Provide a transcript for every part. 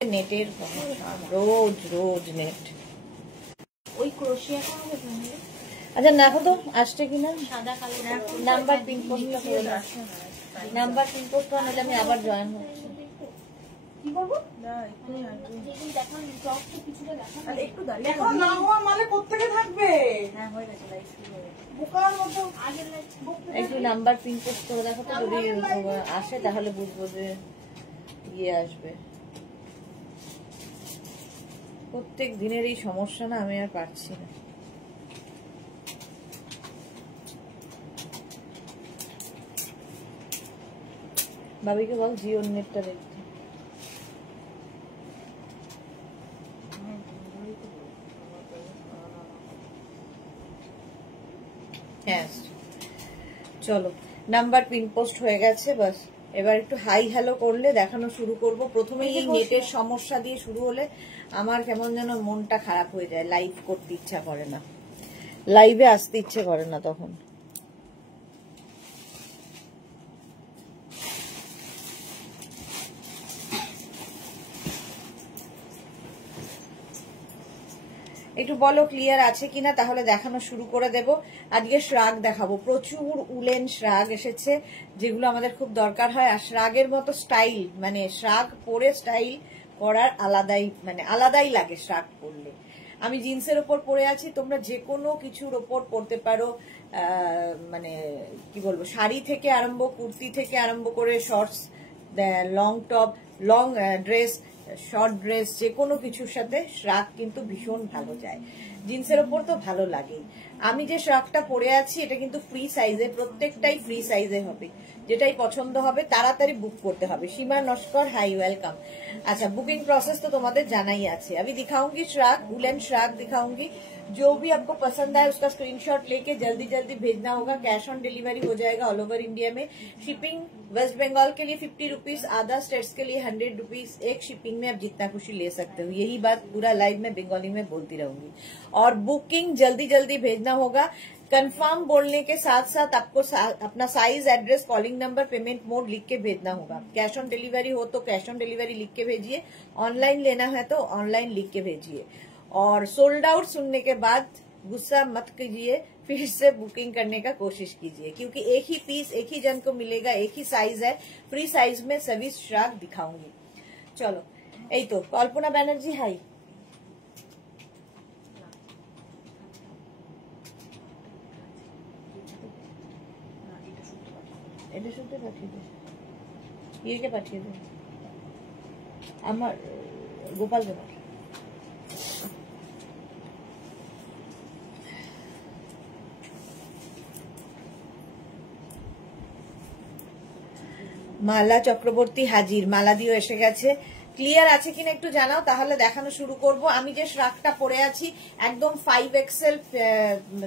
নেটের রোজ রোজ নেট। ওই ক্রোশিয়াটা হবে আচ্ছা দেখো তো আসছে কিনা। সাদা কালো নাম্বার পিন পোস্টটা করে দাও। নাম্বার পিন পোস্ট আনলে আমি আবার জয়েন হচ্ছি। কি করবো না একটু দেখান টপ তো কিছুটা দেখান আর একটু দাঁড়িয়ে দেখো না হওয়া মানে কোত্থেকে থাকবে। হ্যাঁ হয়ে গেছে লাইভ শুরু হয়ে গেছে বোকার মতো আগের লাইভ একটু নাম্বার পিন পোস্ট করে দেখো তো, যদি আসে তাহলে বুঝবো যে ইয়ে আসবে। প্রত্যেক দিনের এই সমস্যা না, আমি আর পারছি না। ভাবিকে বল জিওর নেটটা দেখতে। হ্যাঁ চলো, নাম্বার পিন পোস্ট হয়ে গেছে। বাস এবার একটু হাই হ্যালো করলে দেখানো শুরু করব। প্রথমে এই নেটের সমস্যা দিয়ে শুরু হলে আমার কেমন যেন মনটা খারাপ হয়ে যায়, লাইভ করতে ইচ্ছা করে না, লাইভে আসতে ইচ্ছে করে না তখন। একটু বলো ক্লিয়ার আছে কিনা, তাহলে দেখানো শুরু করে দেব। আজকে শ্রাগ দেখাবো, প্রচুর উলেন শ্রাগ এসেছে যেগুলো আমাদের খুব দরকার হয়। আর শ্রাগের মতো স্টাইল, মানে শ্রাগ পরে স্টাইল করার আলাদাই, মানে আলাদাই লাগে শ্রাগ পরলে। আমি জিন্সের ওপর পরে আছি, তোমরা যে কোনো কিছুর ওপর পরতে পারো। মানে কি বলবো, শাড়ি থেকে আরম্ভ, কুর্তি থেকে আরম্ভ করে shorts, long top, long dress, short dress, যে কোনো কিছুর সাথে শ্রাগ কিন্তু ভীষণ ভালো যায়। জিন্সের ওপর তো ভালো লাগেই। আমি যে শ্রাগটা পরে আছি এটা কিন্তু ফ্রি সাইজে, প্রত্যেকটাই ফ্রি সাইজে হবে। যেটাই পছন্দ হবে তাড়াতাড়ি বুক করতে হবে। সীমা নস্কর, হাই ওয়েলকাম। अच्छा बुकिंग प्रोसेस तो तुम्हारे जाना ही আছে। अभी दिखाऊंगी श्राग, उलन श्राग दिखाऊंगी। जो भी आपको पसंद आए उसका स्क्रीनशॉट लेके जल्दी जल्दी भेजना होगा। कैश ऑन डिलीवरी हो जाएगा ऑल ओवर इंडिया में। शिपिंग वेस्ट बंगाल के लिए 50 रुपीज, अदर स्टेट्स के लिए 100 रुपीज। एक शिपिंग में आप जितना खुशी ले सकते हो। यही बात पूरा लाइव में बंगाली में बोलती रहूंगी। और बुकिंग जल्दी जल्दी भेजना होगा। कंफर्म बोलने के साथ साथ आपको अपना size, address, calling number, payment mode लिख के भेजना होगा। कैश ऑन डिलीवरी हो तो कैश ऑन डिलीवरी लिख के भेजिए, ऑनलाइन लेना है तो ऑनलाइन लिख के भेजिए। और सोल्ड आउट सुनने के बाद गुस्सा मत कीजिए, फिर से बुकिंग करने का कोशिश कीजिए, क्योंकि एक ही पीस एक ही जन को मिलेगा, एक ही साइज है। फ्री साइज में सभी श्राग दिखाऊंगी। चलो यही तो। कल्पना बैनर्जी हाई। এটা শুনতে পাঠিয়ে দে, ইয়েকে পাঠিয়ে দে, আমার গোপাল গোপাল। মালা চক্রবর্তী হাজির, মালা দিও এসে গেছে। ক্লিয়ার আছে কিনা একটু জানাও, তাহলে দেখানো শুরু করব। আমি যে শ্রাগটা পরে আছি একদম 5XL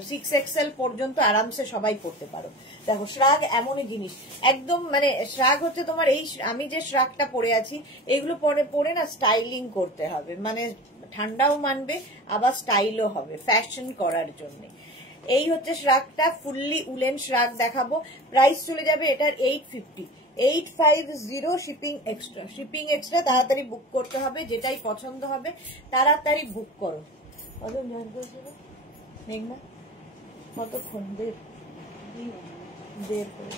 6XL পর্যন্ত আরামসে সবাই পরতে পারো। দেখো শ্রাগ এমনই জিনিস, একদম মানে শ্রাগ হচ্ছে তোমার এই, আমি যে শ্রাগটা পরে আছি এগুলো পরে না স্টাইলিং করতে হবে, মানে ঠান্ডাও মানবে আবার স্টাইলও হবে, ফ্যাশন করার জন্য। এই হচ্ছে শ্রাগটা, ফুললি উলেন শ্রাগ দেখাবো। প্রাইস চলে যাবে এটার 850, 850 শিপিং এক্সট্রা। শিপিং এক্সট্রা, তাড়াতাড়ি বুক করতে হবে। যেটাই পছন্দ হবে তাড়াতাড়ি বুক করো। কতক্ষণ জয়েন করেছিল মেঘনা, কতক্ষণ? দেড় করে।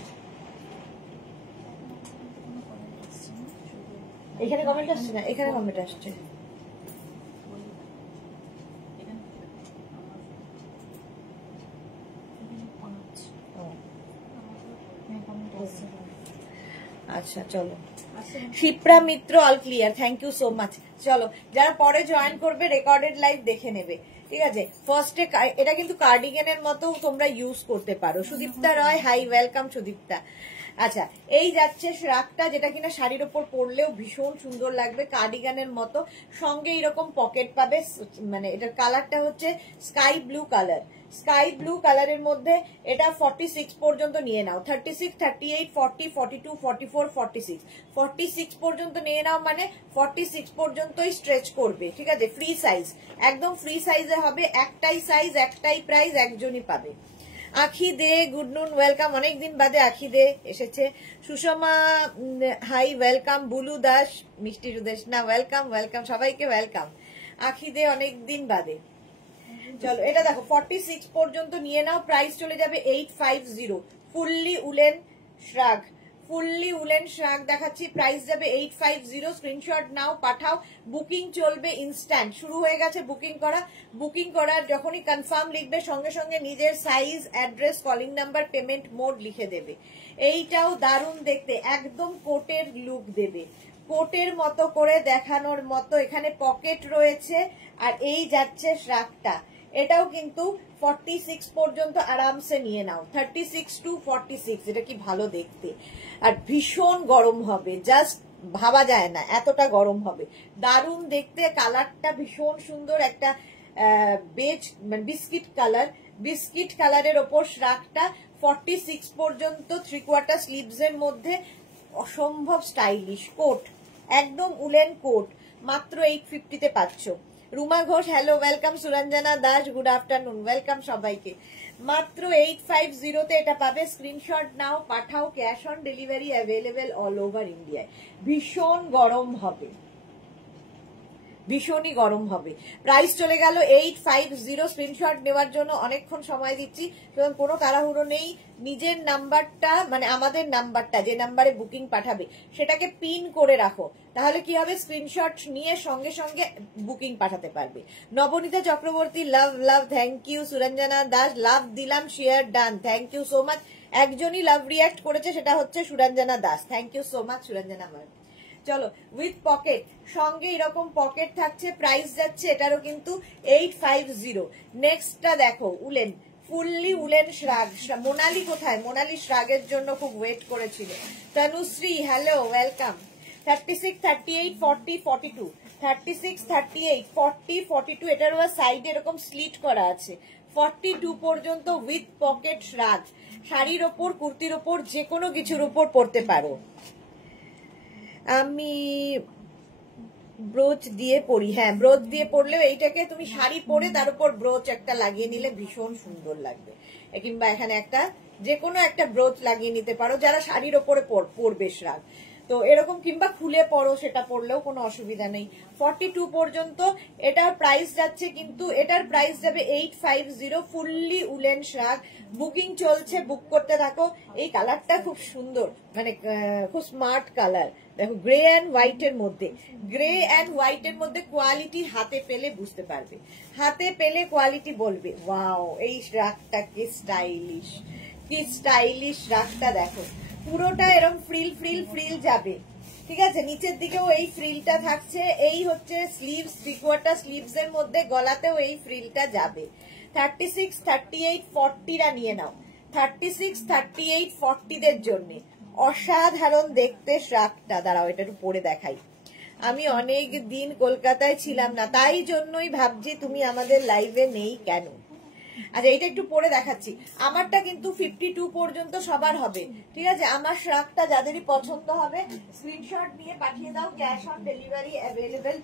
এখানে কমেন্ট আসছে না, এখানে কমেন্ট আসছে। আচ্ছা চলো, Shipra Mitra all clear, thank you so much. চলো যারা পরে জয়েন করবে রেকর্ডেড লাইভ দেখে নেবে, ঠিক আছে। ফার্স্টে এটা কিন্তু কার্ডিগানের মতো তোমরা ইউজ করতে পারো। সুদীপ্তা রয়, হাই ওয়েলকাম সুদীপ্তা। আচ্ছা এই যাচ্ছে শ্রাগটা, যেটা কিনা শাড়ির ওপর পরলেও ভীষণ সুন্দর লাগবে, কার্ডিগানের মতো। সঙ্গে এরকম পকেট পাবে, মানে এটার কালারটা হচ্ছে sky blue colour. Sky blue কালারের মধ্যে এটা 46 পর্যন্ত নিয়ে নাও। 36, 38, 40, 42, 44, 46, 46 পর্যন্ত নিয়ে নাও, মানে 46 পর্যন্তই স্ট্রেচ করবে, ঠিক আছে। ফ্রি সাইজ, একদম ফ্রি সাইজে হবে। একটাই সাইজ, একটাই প্রাইস, একজনই পাবে। আখি দে গুড নুন ওয়েলকাম, অনেকদিন বাদে আখি দে এসেছে। Sushma hi welcome. বুলু দাস, মিষ্টি সুদেশ না ওয়েলকাম ওয়েলকাম, সবাইকে ওয়েলকাম। আখি দে অনেকদিন বাদে। চলো এটা দেখো 46 পর্যন্ত নিয়ে নাও, প্রাইস চলে যাবে 850। ফুললি উলেন শ্রাগ, ফুললি উলেন শ্রাগ দেখাচ্ছি, প্রাইস যাবে 850। স্ক্রিনশট নাও, পাঠাও, বুকিং চলবে ইনস্ট্যান্ট, শুরু হয়ে গেছে বুকিং করা। বুকিং করার যখনই কনফার্ম লিখবে সঙ্গে সঙ্গে নিজের size, address, calling number, payment mode লিখে দেবে। এইটাও দারুণ দেখতে, একদম কোটের লুক দেবে, কোটের মতো করে দেখানোর মতো। এখানে পকেট রয়েছে আর এই যাচ্ছে শ্রাগটা, এটাও কিন্তু 46 পর্যন্ত আরামসে নিয়ে নাও, 36 to 46। এটা কি ভালো দেখতে, আর ভীষণ গরম হবে, জাস্ট ভাবা যায় না এতটা গরম হবে। দারুণ দেখতে, কালারটা ভীষণ সুন্দর, একটা বেজ মানে বিস্কিট কালার, বিস্কিট কালারের ওপর শ্রাগটা 46 পর্যন্ত, 3/4 স্লিভস এর মধ্যে, অসম্ভব স্টাইলিশ কোট, একদম উলেন কোট, মাত্র 850 তে পাচ্ছ। Ruma Ghosh hello welcome. Suranjana Das good afternoon, welcome সবাইকে। মাত্র 850 তে এটা পাবে। স্ক্রিনশট নাও, পাঠাও, cash on delivery available all over ইন্ডিয়ায়। ভীষণ গরম হবে, ভীষণই গরম হবে। প্রাইস চলে গেল 850। স্ক্রিনশট নেওয়ার জন্য অনেকক্ষণ সময় দিচ্ছি, সুতরাং কোনো তাড়াহুড়ো নেই। নিজের নাম্বারটা মানে আমাদের নাম্বারটা, যে নাম্বারে বুকিং পাঠাবে সেটাকে পিন করে রাখো, তাহলে কি হবে স্ক্রিনশট নিয়ে সঙ্গে সঙ্গে বুকিং পাঠাতে পারবে। Nabanita Chakraborty love love, thank you. Suranjana Das love দিলাম, share done, thank you so much. একজনই লাভ রিয়াক্ট করেছে, সেটা হচ্ছে Suranjana Das, thank you so much Suranjana ma'am. চলো উইথ পকেট, সঙ্গে এরকম পকেট থাকছে, প্রাইস যাচ্ছে এটারও কিন্তু 850। নেক্সটটা দেখো উলেন, ফুললি উলেন শ্রাগ। মোনালি কোথায়? মোনালি শ্রাগের জন্য খুব ওয়েট করেছিল। Tanushree hello welcome. 36, 38, 40, 42, 36, 38, 40, 42, এটারও সাইডে এরকম স্লিট করা আছে। 42 পর্যন্ত উইথ পকেট শ্রাগ। শাড়ির ওপর, কুর্তির ওপর, যে কোনো কিছুর উপর পরতে পারো। আমি ব্রোচ দিয়ে পরি, হ্যাঁ ব্রোচ দিয়ে পরলেও এইটাকে তুমি শাড়ি পরে তার উপর ব্রোচ একটা লাগিয়ে নিলে ভীষণ সুন্দর লাগবে, কিংবা এখানে একটা যে কোনো একটা ব্রোচ লাগিয়ে নিতে পারো যারা শাড়ির ওপরে পরবে শ্রাগ, তো এরকম, কিংবা খুলে পরো, সেটা পরলেও কোনো অসুবিধা নেই। 42 পর্যন্ত এটার প্রাইস যাচ্ছে, কিন্তু এটার প্রাইস যাবে 850। ফুললি উলেন শ্রাগ, বুকিং চলছে, বুক করতে থাকো। এই কালারটা খুব সুন্দর, মানে খুব স্মার্ট কালার। দেখো গ্রে অ্যান্ড হোয়াইট এর মধ্যে, গ্রে অ্যান্ড হোয়াইট এর মধ্যে কোয়ালিটি হাতে পেলে বুঝতে পারবে, হাতে পেলে কোয়ালিটি বলবে ওয়াও এই শ্রাগটা কি স্টাইলিশ, কি স্টাইলিশ শ্রাগটা। দেখো পুরোটা এরকম ফ্রিল ফ্রিল ফ্রিল যাবে, ঠিক আছে, নিচের দিকেও এই ফ্রিলটা থাকছে। এই হচ্ছে স্লিভস, 3/4 স্লিভস এর মধ্যে, গলাতেও এই ফ্রিলটা যাবে। 36, 38, 40রা নিয়ে নাও, 36, 38, 40 দের জন্য অসাধারণ দেখতে শ্রাগটা। দাঁড়াও এটা একটু পরে দেখাই। আমি অনেক দিন কলকাতায় ছিলাম না, তাই জন্যই ভাবছি তুমি আমাদের লাইভে নেই কেন। আচ্ছা এটা একটু পরে দেখাচ্ছি। আমারটা কিন্তু 52 পর্যন্ত সবার হবে, ঠিক আছে। আমার শ্রাগটা যাদেরই পছন্দ হবে স্ক্রিনশট নিয়ে পাঠিয়ে দাও, cash on delivery available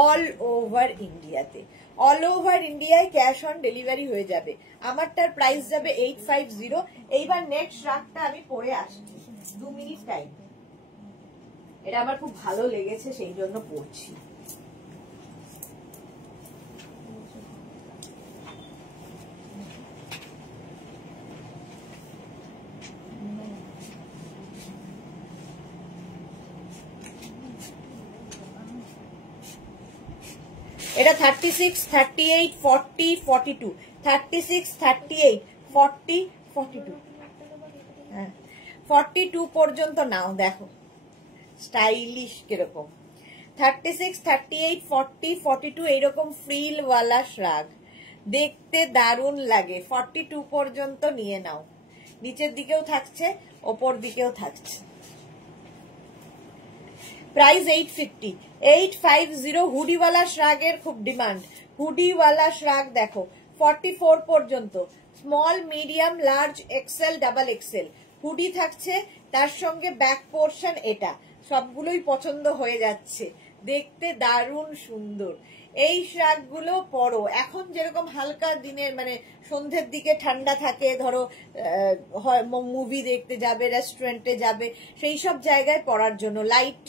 all over ইন্ডিয়াতে, অল ওভার ইন্ডিয়ায় ক্যাশ অন ডেলিভারি হয়ে যাবে। আমারটার প্রাইস যাবে 850। এইবার নেক্সট শ্রাগটা আমি পরে আসছি, 2 মিনিট টাইম। এটা আমার খুব ভালো লেগেছে সেই জন্য পড়ছি। এটা 36, 38, 40, 42, 36, 38, 40, 42, 42 পর্যন্ত নাও। দেখো স্টাইলিশ কিরকম, 36, 38, 40, 42 এইরকম ফ্রিল ওয়ালা শ্রাগ দেখতে দারুণ লাগে। 42 পর্যন্ত নিয়ে নাও, নিচের দিকেও থাকছে, ওপর দিকেও থাকছে। প্রাইস 850, 850। হুডিওয়ালা শ্রাগের খুব ডিমান্ড, হুডিওয়ালা শ্রাগ দেখো 44 পর্যন্ত, small, medium, large, XL, double XL hoodie থাকছে, তার সঙ্গে ব্যাক পোর্শন। এটা সবগুলোই পছন্দ হয়ে যাচ্ছে, দেখতে দারুণ সুন্দর। এই শ্রাগগুলো পরো এখন যেরকম হালকা দিনের মানে সন্ধ্যের দিকে ঠান্ডা থাকে, ধরো মুভি দেখতে যাবে, রেস্টুরেন্টে যাবে, সেই সব জায়গায় পরার জন্য লাইট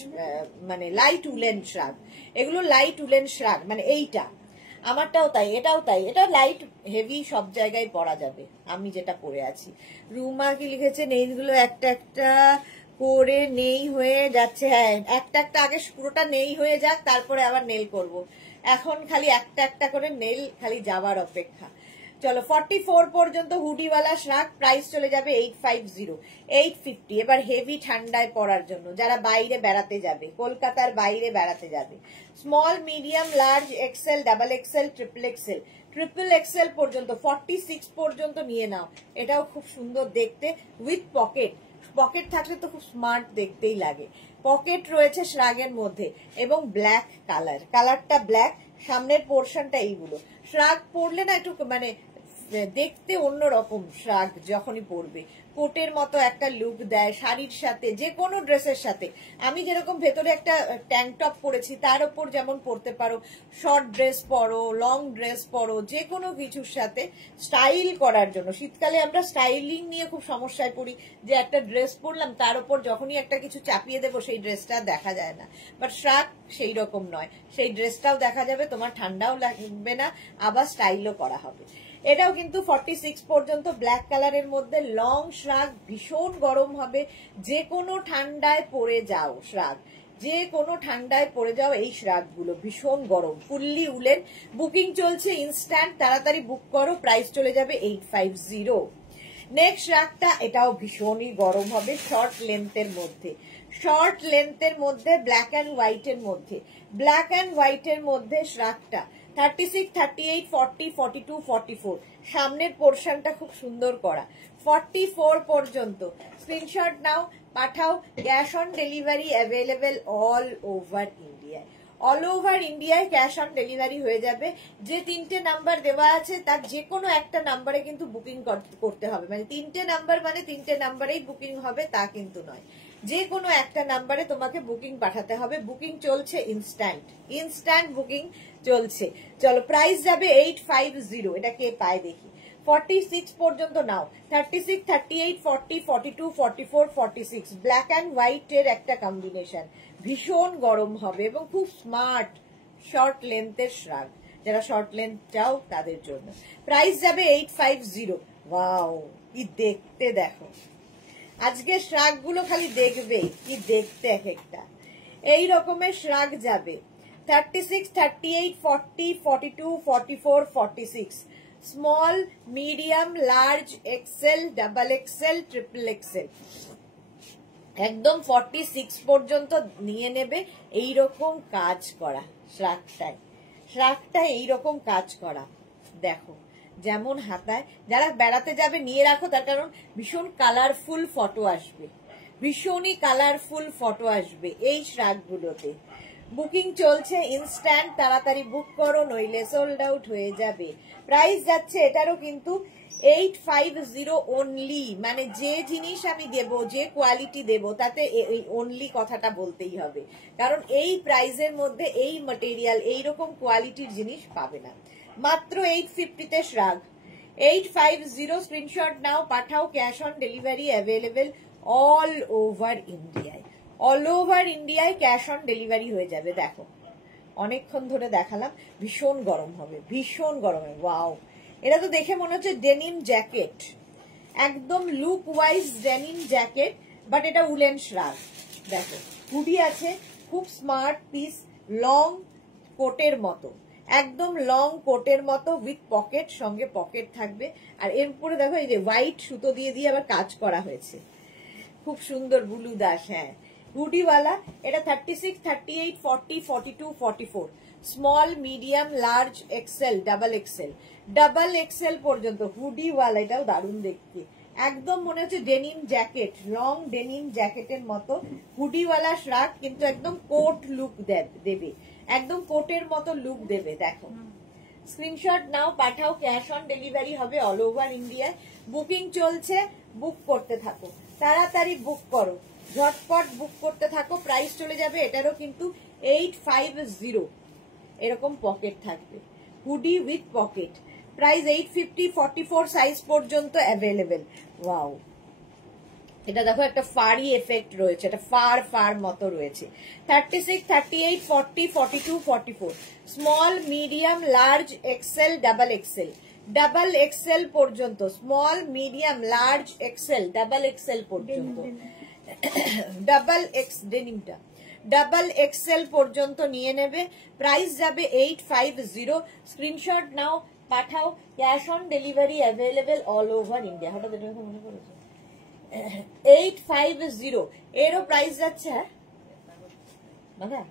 মানে লাইট উলেন শ্রাগ। এগুলো লাইট উলেন শ্রাগ, মানে এইটা আমারটাও তাই, এটাও তাই, এটা লাইট হেভি সব জায়গায় পরা যাবে। আমি যেটা পরে আছি, রুমা কি লিখেছে, নেইলগুলো একটা একটা করে নেই হয়ে যাচ্ছে। হ্যাঁ, একটা একটা আগে পুরোটা নেই হয়ে যাক, তারপরে আবার নেল করব। এখন খালি একটা একটা করে নেল খালি যাবার অপেক্ষা। চলো 44 পর্যন্ত হুডিওয়ালা শ্রাগ, প্রাইস চলে যাবে 850, 850। এবার হেভি ঠান্ডায় পরার জন্য যারা বাইরে বেড়াতে যাবে, কলকাতার বাইরে বেড়াতে যাবে, small, medium, large, XL, double XL, triple XL, triple XL পর্যন্ত 46 পর্যন্ত নিয়ে নাও। এটাও খুব সুন্দর দেখতে, উইথ পকেট। পকেট থাকলে তো খুব স্মার্ট দেখতেই লাগে। পকেট রয়েছে শ্রাগের মধ্যে এবং ব্ল্যাক কালারটা ব্ল্যাক, সামনের পোর্শনটা এইগুলো। শ্রাগ পরলে না একটু মানে দেখতে অন্যরকম শ্রাগ যখনই পরবে, কোটের মতো একটা লুক দেয় শাড়ির সাথে, যে কোনো ড্রেসের সাথে। আমি যেরকম ভেতরে একটা ট্যাঙ্ক টপ পরেছি, তার উপর যেমন পরতে পারো, শর্ট ড্রেস পরো, লং ড্রেস পরো, যে কোনো কিছুর সাথে স্টাইল করার জন্য। শীতকালে আমরা স্টাইলিং নিয়ে খুব সমস্যায় পড়ি, যে একটা ড্রেস পরলাম তার উপর যখনই একটা কিছু চাপিয়ে দেবো সেই ড্রেসটা দেখা যায় না। বাট শ্রাগ সেই রকম নয়, সেই ড্রেসটাও দেখা যাবে, তোমার ঠান্ডাও লাগবে না, আবার স্টাইলও করা হবে। এটাও কিন্তু 46 পর্যন্ত ব্ল্যাক কালারের মধ্যে লং শ্রাগ, ভীষণ গরম হবে। যে কোনো ঠান্ডায় পরে যাও শ্রাগ, যে কোনো ঠান্ডায় পরে যাও, এই শ্রাগগুলো ভীষণ গরম, ফুললি উলেন। বুকিং চলছে ইনস্ট্যান্ট, তাড়াতাড়ি বুক করো, প্রাইস চলে যাবে 850। নেক্সট শ্রাগটা, এটাও ভীষণই গরম হবে, শর্ট লেন্থের মধ্যে, শর্ট লেন্থের মধ্যে, ব্ল্যাক অ্যান্ড হোয়াইটের মধ্যে, ব্ল্যাক অ্যান্ড হোয়াইটের মধ্যে শ্রাগটা 36, 38, 40, 42, 44। সামনের পোর্শনটা খুব সুন্দর করা, 44 পর্যন্ত। স্ক্রিনশট নাও, পাঠাও। Cash on delivery available all over ইন্ডিয়ায়। অল ওভার ইন্ডিয়ায় ক্যাশ অন ডেলিভারি হয়ে যাবে। যে 3টে নাম্বার দেওয়া আছে তার যে কোনো একটা নাম্বারে কিন্তু বুকিং করতে হবে, মানে 3টে নাম্বার মানে 3টে নাম্বারেই বুকিং হবে তা কিন্তু নয়, যে কোনো একটা নাম্বারে তোমাকে বুকিং পাঠাতে হবে। বুকিং চলছে ইনস্ট্যান্ট বুকিং চলছে। চলো, প্রাইস যাবে 850। এটা কে পায় দেখি। 46 পর্যন্ত নাও, 36, 38, 40, 42, 44, 46। ব্ল্যাক অ্যান্ড হোয়াইট এর একটা কম্বিনেশন, ভীষণ গরম হবে এবং খুব স্মার্ট শর্ট লেন্থের শ্রাগ। যারা শর্ট লেন্থ চাও তাদের জন্য প্রাইস যাবে 850। ওয়াও, কি দেখতে দেখো, আজকে শ্রাগ গুলো খালি দেখবে, কি দেখতে এক একটা। এই রকমের শ্রাগ যাবে 36, 38, 40, 42, 44, 46। Small, medium, large, XL, double XL, triple XL, একদম 46 পর্যন্ত নিয়ে নেবে। এইরকম কাজ করা শ্রাগটা এইরকম কাজ করা দেখো, যেমন হাতায়। যারা বেড়াতে যাবে নিয়ে রাখো, তার কারণ ভীষণ কালারফুল ফটো আসবে, ভীষণই কালারফুল ফটো আসবে এই শ্রাগগুলোতে। বুকিং চলছে ইনস্ট্যান্ট, তাড়াতাড়ি বুক করো, নইলে সোল্ড আউট হয়ে যাবে। প্রাইস যাচ্ছে এটারও কিন্তু 850 অনলি। মানে যে জিনিস আমি দেব, যে কোয়ালিটি দেব, তাতে অনলি কথাটা বলতেই হবে, কারণ এই প্রাইসের মধ্যে এই ম্যাটেরিয়াল, এইরকম কোয়ালিটির জিনিস পাবে না। মাত্র 850 তে শ্রাগ, 850। স্ক্রিনশট নাও, পাঠাও। Cash on delivery available all over ইন্ডিয়ায়। অল ওভার ইন্ডিয়ায় ক্যাশ অন ডেলিভারি হয়ে যাবে। দেখো, অনেকক্ষণ ধরে দেখালাম, ভীষণ গরম হবে, ভীষণ গরমে। ওয়াও, এটা তো দেখে মনে হচ্ছে ডেনিম জ্যাকেট, একদম look wise denim jacket, but এটা উলেন শ্রাগ। দেখো, হুডি আছে, খুব স্মার্ট পিস, লং কোটের মতো, একদম লং কোটের মতো, উইথ পকেট, সঙ্গে পকেট থাকবে। আর এর উপরে দেখো এই যে হোয়াইট সুতো দিয়ে দিয়ে আবার কাজ করা হয়েছে, খুব সুন্দর ব্লু দাস। হ্যাঁ, হুডিওয়ালা। এটা 36, 38, 40, 42, 44। Small, medium, large, XL, double XL পর্যন্ত হুডিওয়ালা। এটাও দারুণ দেখতে, একদম মনে হচ্ছে ডেনিম জ্যাকেট, লং ডেনিম জ্যাকেটের মতো হুডিওয়ালা শ্রাগ, কিন্তু একদম কোট লুক দেবে, একদম কোটের মতো লুক দেবে। দেখো, স্ক্রিনশট নাও, পাঠাও। ক্যাশ অন ডেলিভারি হবে অল ওভার ইন্ডিয়ায়। বুকিং চলছে, বুক করতে থাকো, তাড়াতাড়ি বুক করো, ঝটপট বুক করতে থাকো। প্রাইস চলে যাবে এটারও কিন্তু 850 এরকম পকেট থাকবে, hoodie with pocket, price 850, 44 size পর্যন্ত অ্যাভেলেবেল। ওয়াও, এটা দেখো একটা ফারি এফেক্ট রয়েছে, এটা ফার মতো রয়েছে। 36, 38, 40, 42, 44, small, medium, large, XL, double XL, double XL পর্যন্ত, small, medium, large, XL, double XL পর্যন্ত, ডাবল এক্স ডেনিমটা ডাবল এক্সেল পর্যন্ত নিয়ে নেবে। প্রাইস যাবে 850। স্ক্রিনশট নাও, পাঠাও, cash on delivery available all over India. হঠাৎ এটা মনে করেছো 850, এরও প্রাইস যাচ্ছে, হ্যাঁ দাদা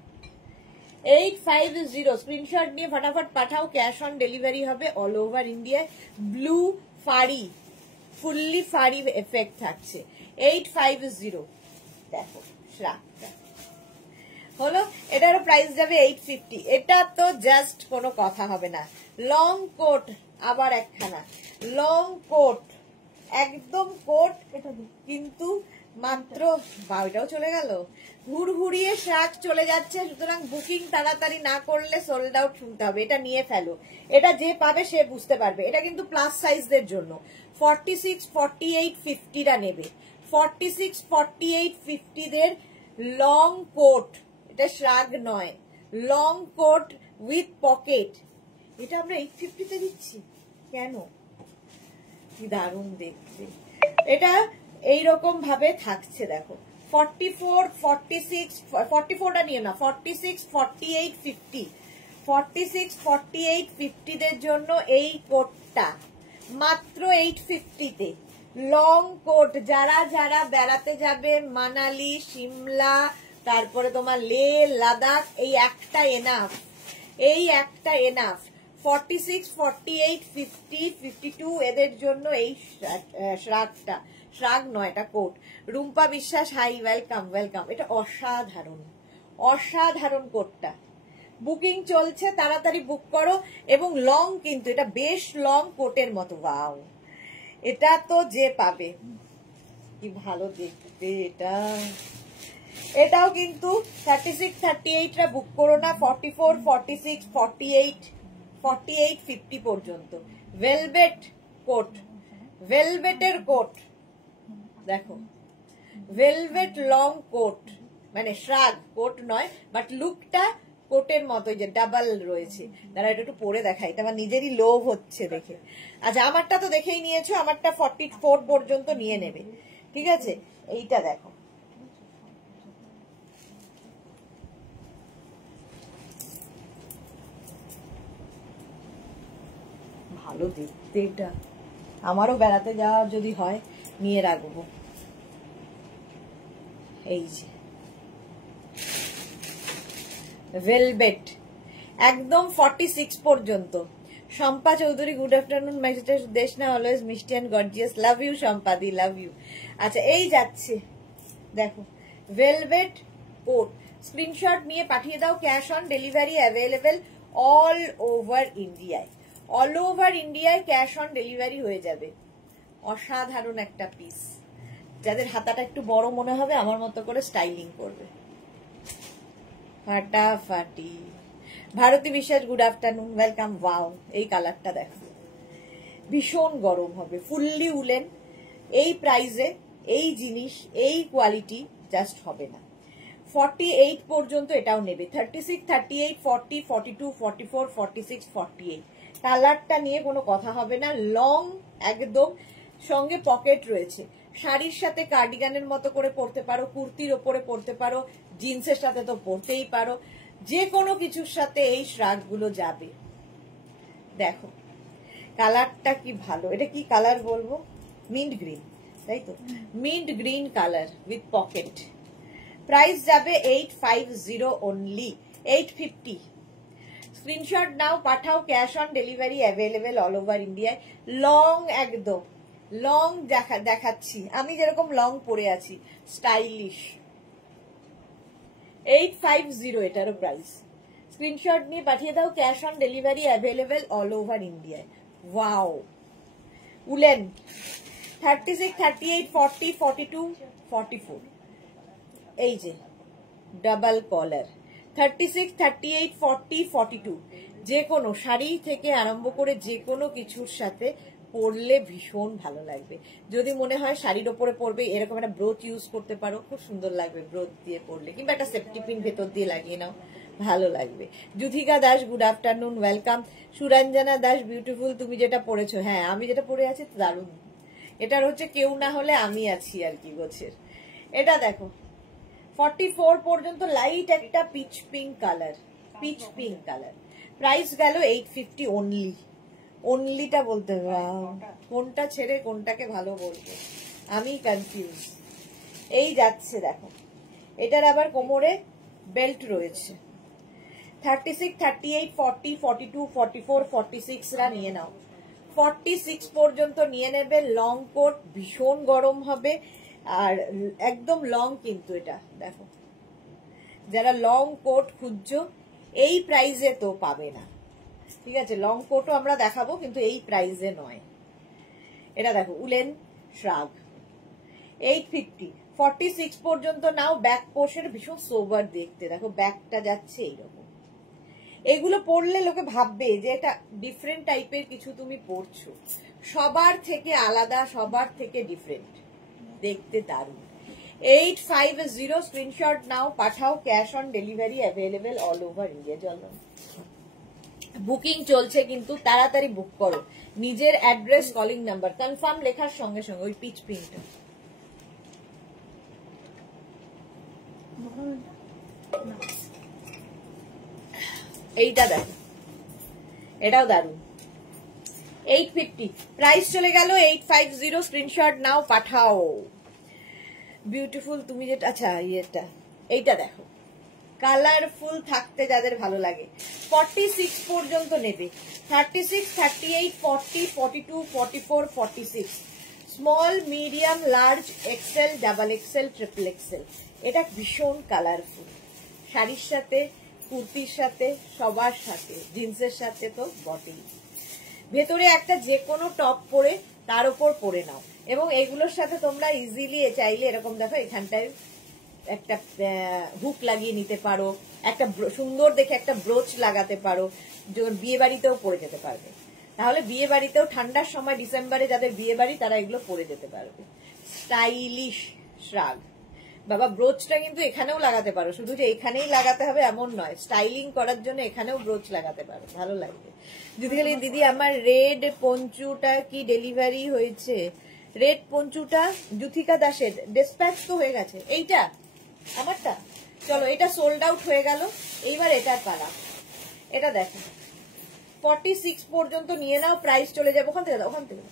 850। স্ক্রিনশট নিয়ে ফটাফট পাঠাও, ক্যাশ অন ডেলিভারি হবে অল ওভার ইন্ডিয়ায়। ব্লু ফারি, ফুললি ফারি এফেক্ট থাকছে, 850। দেখো শ্রাগটা হলো, এটারও প্রাইস যাবে 850। এটা তো জাস্ট কোনো কথা হবে না। লং কোট, আবার একখানা লং কোট, একদম কোট, কিন্তু মাত্র ওইটাও চলে গেল, হুড়হুড়িয়ে শ্রাগ চলে যাচ্ছে। সুতরাং বুকিং তাড়াতাড়ি না করলে সোল্ড আউট শুনতে হবে। এটা নিয়ে ফেলো, এটা যে পাবে সে বুঝতে পারবে। এটা কিন্তু প্লাস সাইজদের জন্য। 46, 48, 50টা নেবে, 46, 48, 50 দের লং কোট, এটা শ্রাগ নয়, লং কোট উইথ পকেট। এটা আমরা 850-তে দিচ্ছি কেন? কি দারুণ দেখতে। এটা এইরকম ভাবে থাকছে, দেখো 44, 46, 44টা নিয়ে না, 46, 48, 50, 46, 48, 50 দের জন্য এই কোটটা মাত্র 850-তে। লং কোট, যারা যারা বেড়াতে যাবে মানালি, সিমলা, তারপরে তোমার লে, লাদাখ, এই একটা এনাফ, এই একটা এনাফ। 46, 48, 50, 52 এদের জন্য এই শ্রাগটা, শ্রাগ নয় এটা কোট। রুম্পা বিশ্বাস, হাই, ওয়েলকাম ওয়েলকাম। এটা অসাধারণ, অসাধারণ কোটটা। বুকিং চলছে, তাড়াতাড়ি বুক করো। এবং লং, কিন্তু এটা বেশ লং কোটের মতো। ওয়াও, এটা তো যে পাবে, কি ভালো দেখতে এটা। এটাও কিন্তু 36, 38টা বুক করো না, 44, 46, 48, 48, 50 পর্যন্ত। ভেলভেট কোট, ভেলভেটের কোট দেখো, ভেলভেট লং কোট, মানে শ্রাগ কোট নয়, বাট লুকটা কোটের মতো, যে ডাবল রয়েছে। তারা এটা একটু পরে দেখায়, এটা আমার নিজেরই লোভ হচ্ছে দেখে। আচ্ছা, আমারটা তো দেখেই নিয়েছো, আমারটা 44 পর্যন্ত নিয়ে নেবে, ঠিক আছে? এইটা দেখো, ভালো দেখতে এটা। আমারও বেড়াতে যাওয়া যদি হয় নিয়ে রাখবো। এই যে ভেলভেট, একদম 46 পর্যন্ত। Shampa Chowdhury, good afternoon my sister Deshna, always মিষ্টি and gorgeous, love you Shampa দি, লাভ ইউ। আচ্ছা, এই যাচ্ছে দেখো ভেলভেট কোট। স্ক্রিনশট নিয়ে পাঠিয়ে দাও, cash on delivery available all over ইন্ডিয়ায়। অল ওভার ইন্ডিয়ায় ক্যাশ অন ডেলিভারি হয়ে যাবে। অসাধারণ একটা পিস, যাদের হাতাটা একটু বড় মনে হবে আমার মতো করে স্টাইলিং করবে। ফাটাফাটি। ভারতী বিশ্বাস, গুড আফটারনুন, ওয়েলকাম। ওয়াও, এই কালারটা দেখো, ভীষণ গরম হবে, ফুললি উলেন। এই প্রাইসে এই জিনিস, এই কোয়ালিটি জাস্ট হবে না। 48 পর্যন্ত এটাও নেবে, 36, 38, 40, 42, 44, 46, 48। কালারটা নিয়ে কোনো কথা হবে না, লং একদম, সঙ্গে পকেট রয়েছে। শাড়ির সাথে কার্ডিগানের মতো করে পরতে পারো, কুর্তির ওপরে পরতে পারো, জিন্সের সাথে তো পরতেই পারো, যে কোনো কিছুর সাথে এই শ্রাগগুলো যাবে। দেখো কালারটা কি ভালো। এটা কি কালার বলবো? মিন্ট গ্রিন, তাই তো? Mint green colour with pocket. Price যাবে 850 অনলি, 850। স্ক্রিনশট নাও, পাঠাও, cash on delivery available all over ইন্ডিয়ায়। লং, একদম লং দেখাচ্ছি আমি, যেরকম লং পরে আছি, স্টাইলিশ। 850 এটারও প্রাইস। স্ক্রিনশট নিয়ে পাঠিয়ে দাও, cash on delivery available all over ইন্ডিয়ায়। Wow, woollen. 36, 38, 40, 42, 44। এই যে ডাবল কলার, 36, 38, 40, 42 যে কোনো শাড়ি থেকে আরম্ভ করে যে কোনো কিছুর সাথে পরলে ভীষণ ভালো লাগবে। যদি মনে হয় শাড়ির ওপরে পরবে, এরকম একটা ব্রোচ ইউজ করতে পারো, খুব সুন্দর লাগবে ব্রোচ দিয়ে পরলে, কিংবা একটা সেফটি পিন ভেতর দিয়ে লাগিয়ে নাও, ভালো লাগবে। Juthika Das, good afternoon, welcome. Suranjana Das, beautiful, তুমি যেটা পরেছো, হ্যাঁ আমি যেটা পরে আছি দারুণ। এটার হচ্ছে কেউ না হলে আমি আছি আর কি গোছের। এটা দেখো 44 পর্যন্ত লাইট একটা pitch pink colour, pitch pink colour. Price গেল 850 অনলি। অনলিটা বলতে হবে, কোনটা ছেড়ে কোনটাকে ভালো বলবো আমি কনফিউজ। এই যাচ্ছে দেখো, এটার আবার কোমরে বেল্ট রয়েছে। 36, 38, 40, 42, 44, 46 রা নিয়ে নাও। 46 পর্যন্ত নিয়ে নেবে। লং কোট, ভীষণ গরম হবে আর একদম লং, কিন্তু এটা দেখো যারা লং কোট খুঁজছো এই প্রাইসে তো পাবে না, ঠিক আছে? লং কোটও আমরা দেখাবো কিন্তু এই প্রাইসে নয়। এটা দেখো উলেন শ্রাগ, 850। 46 পর্যন্ত নাও। ব্যাক পোর্শন ভীষণ সোবার দেখতে, দেখো ব্যাকটা যাচ্ছে এইরকম। এগুলো পরলে লোকে ভাববে যে এটা ডিফারেন্ট টাইপের কিছু তুমি পরছো, সবার থেকে আলাদা, সবার থেকে ডিফারেন্ট, দেখতে দারুণ। 850 স্ক্রিনশট নাও, পাঠাও। Cash on delivery available all over India. চলো বুকিং চলছে কিন্তু তাড়াতাড়ি বুক করো। নিজের অ্যাড্রেস, কলিং নাম্বার কনফার্ম লেখার সঙ্গে সঙ্গে ওই পিচ পিঙ্কটা। এইটা দেখো, এটাও দারুন। 850 প্রাইস চলে গেল 850। স্ক্রিনশট নাও, পাঠাও। বিউটিফুল, তুমি যেটা, আচ্ছা ইয়েটা, এইটা দেখো কালারফুল থাকতে যাদের ভালো লাগে 46 পর্যন্ত নেবে। 36, 38, 40, 42, 44, 46, small, medium, large, XL, double XL, triple XL. এটা ভীষণ কালারফুল, শাড়ির সাথে, কুর্তির সাথে, সবার সাথে, জিন্সের সাথে তো বটেই। ভেতরে একটা যে কোনো টপ পরে তার উপর পরে নাও, এবং এগুলোর সাথে তোমরা ইজিলি চাইলে এরকম দেখো এখানটায় একটা হুক লাগিয়ে নিতে পারো, একটা সুন্দর দেখে একটা ব্রোচ লাগাতে পারো, বিয়ে বাড়িতেও পরে যেতে পারবে। তাহলে বিয়ে বাড়িতেও ঠান্ডার সময় ডিসেম্বরে যাদের বিয়ে বাড়ি তারা এগুলো পরে যেতে পারবে। স্টাইলিশ শ্রাগ। বাবা ব্রোচটা কিন্তু এখানেও লাগাতে পারো, শুধু যে এখানেই লাগাতে হবে এমন নয়, স্টাইলিং করার জন্য এখানেও ব্রোচ লাগাতে পারো, ভালো লাগবে। যদি খালি দিদি আমার রেড পঞ্চুটা কি ডেলিভারি হয়েছে? রেড পঞ্চুটা যুথিকা দাসের ডিসপ্যাচ তো হয়ে গেছে। এইটা আমারটা, চলো এটা সোল্ড আউট হয়ে গেল। এইবার এটার পালা। এটা দেখো 46 পর্যন্ত নিয়ে নাও, প্রাইস চলে যাবে ওখান থেকে দাও, ওখান থেকে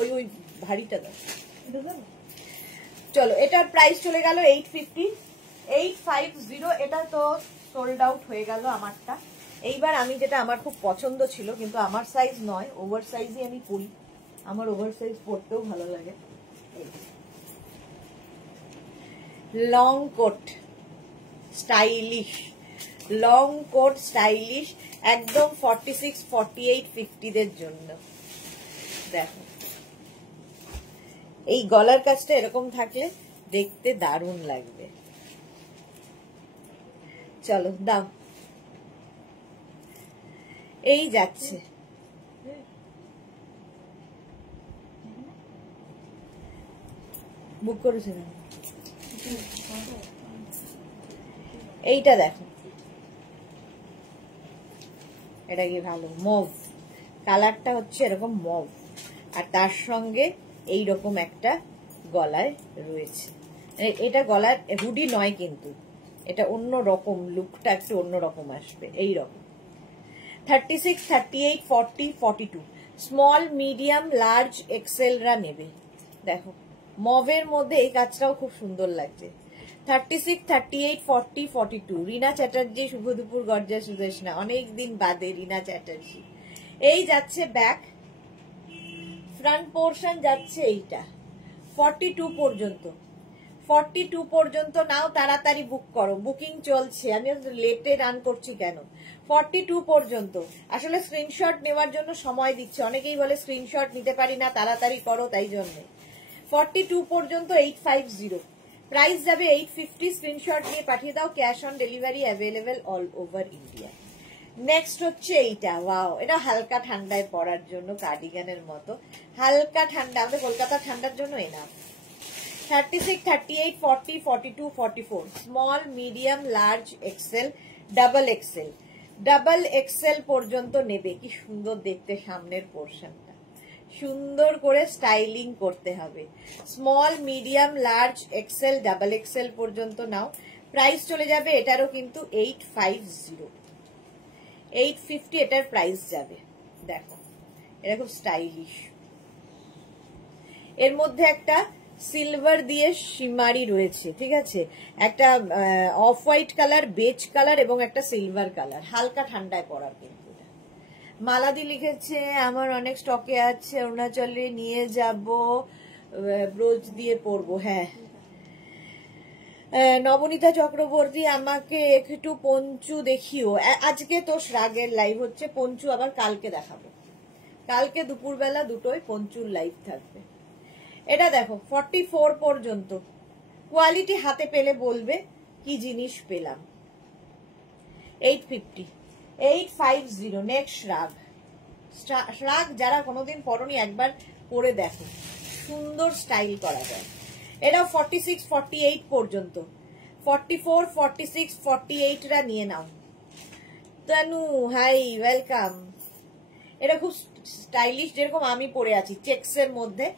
ওই ভারীটা দাও। চলো এটার প্রাইস চলে গেল 850। 850 এটা তো সোল্ড আউট হয়ে গেল আমারটা। এইবার আমি যেটা আমার খুব পছন্দ ছিল, কিন্তু আমার সাইজ নয়, ওভার সাইজই আমি পরি, আমার ওভার সাইজ পরতেও ভালো লাগে। Long coat stylish, long coat stylish একদম 46, 48, 50 দের জন্য। দেখো এই গলার কাজটা এরকম থাকলে দেখতে দারুণ লাগবে। চলো দাও, এই যাচ্ছে। বুক করেছে না? এইটা দেখো, এটা কি ভালো মভ কালারটা হচ্ছে, এরকম মভ, আর তার সঙ্গে এইরকম একটা গলায় রয়েছে। এটা গলার হুডি নয় কিন্তু, এটা অন্য রকম, লুকটা একটু অন্য রকম আসবে এই রকম। 36, 38, 40, 42 স্মল, মিডিয়াম, লার্জ, এক্সেল রা নেবে। দেখো মভের মধ্যে এই কাজটাও খুব সুন্দর লাগছে। 36, 38, 40, 42 রিনা চ্যাটার্জি, শুভ দুপুর, গর্জা সুদেশনা, অনেকদিন বাদে রিনা চ্যাটার্জি। এই যাচ্ছে ব্যাক, ফ্রন্ট পোর্শন যাচ্ছে এইটা 42 পর্যন্ত। 42 পর্যন্ত নাও, তাড়াতাড়ি বুক করো, বুকিং চলছে, আমি লেটে রান করছি কেন। 42 পর্যন্ত আসলে স্ক্রিনশট নেওয়ার জন্য সময় দিচ্ছে, অনেকেই বলে স্ক্রিনশট নিতে পারি না, তাড়াতাড়ি করো, তাই জন্য 42 পর্যন্ত 850। প্রাইস যাবে 850, স্ক্রিনশট নিয়ে পাঠিয়ে দাও, cash on delivery available all over India. Next হচ্ছে এইটা, ওয়াও, এটা হালকা ঠান্ডায় পরার জন্য কার্ডিগানের মতো, হালকা ঠান্ডা, আমাদের কলকাতা ঠান্ডার জন্য এনা। 36, 38, 40, 42, 44, small, medium, large, XL, double XL, double XL পর্যন্ত নেবে। কি সুন্দর দেখতে সামনের পোর্শনটা, সুন্দর করে স্টাইলিং করতে হবে। Small, medium, large, XL, double XL পর্যন্ত নাও। প্রাইস চলে যাবে এটারও কিন্তু 850, 850 এটার প্রাইস যাবে। দেখো এটা খুব স্টাইলিশ, এর মধ্যে একটা সিলভার দিয়ে শিমারি রয়েছে, ঠিক আছে, একটা off white colour, beige colour এবং একটা সিলভার কালার, হালকা ঠান্ডায় পরা। কিন্তু মালাদি লিখেছে আমার অনেক স্টকে আছে, অরুণাচলে নিয়ে যাব, ব্রোচ দিয়ে পরবো। হ্যাঁ, নবনীতা চক্রবর্তী আমাকে একটু পঞ্চু দেখিও। আজকে তো শ্রাগের লাইভ হচ্ছে, পঞ্চু আবার কালকে দেখাবো, কালকে দুপুরবেলা দুটোই পঞ্চুর লাইভ থাকবে। এটা দেখো 44 পর্যন্ত, কোয়ালিটি হাতে পেলে বলবে কি জিনিস পেলাম। 850, 850। নেক্সট শ্রাগ, শ্রাগ যারা কোনোদিন পরনি একবার পরে দেখো, সুন্দর স্টাইল করা যায়। এটাও 46, 48 পর্যন্ত, 44, 46, 48 রা নিয়ে নাও। Tanu high, welcome. এটা খুব স্টাইলিশ, যেরকম আমি পরে আছি, চেক্সের মধ্যে,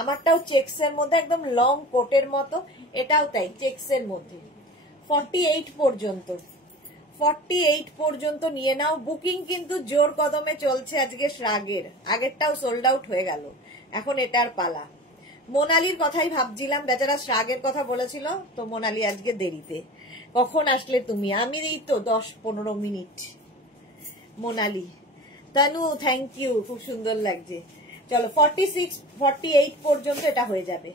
আমারটাও চেক্সের মধ্যে, একদম লং কোটের মতো, এটাও তাই চেক্সের মধ্যে। 48 পর্যন্ত, 48 পর্যন্ত নিয়ে নাও। বুকিং কিন্তু জোর কদমে চলছে আজকে শ্রাগের, আগেরটাও সোল্ড আউট হয়ে গেল, এখন এটার পালা। মোনালির কথাই ভাবছিলাম, বেচারা শ্রাগের কথা বলেছিল, তো মোনালি আজকে দেরিতে। কখন আসলে তুমি? আমি এই তো 10-15 মিনিট। মোনালি, তানু থ্যাংক ইউ, খুব সুন্দর লাগছে। চলো 46, 48 পর্যন্ত এটা হয়ে যাবে,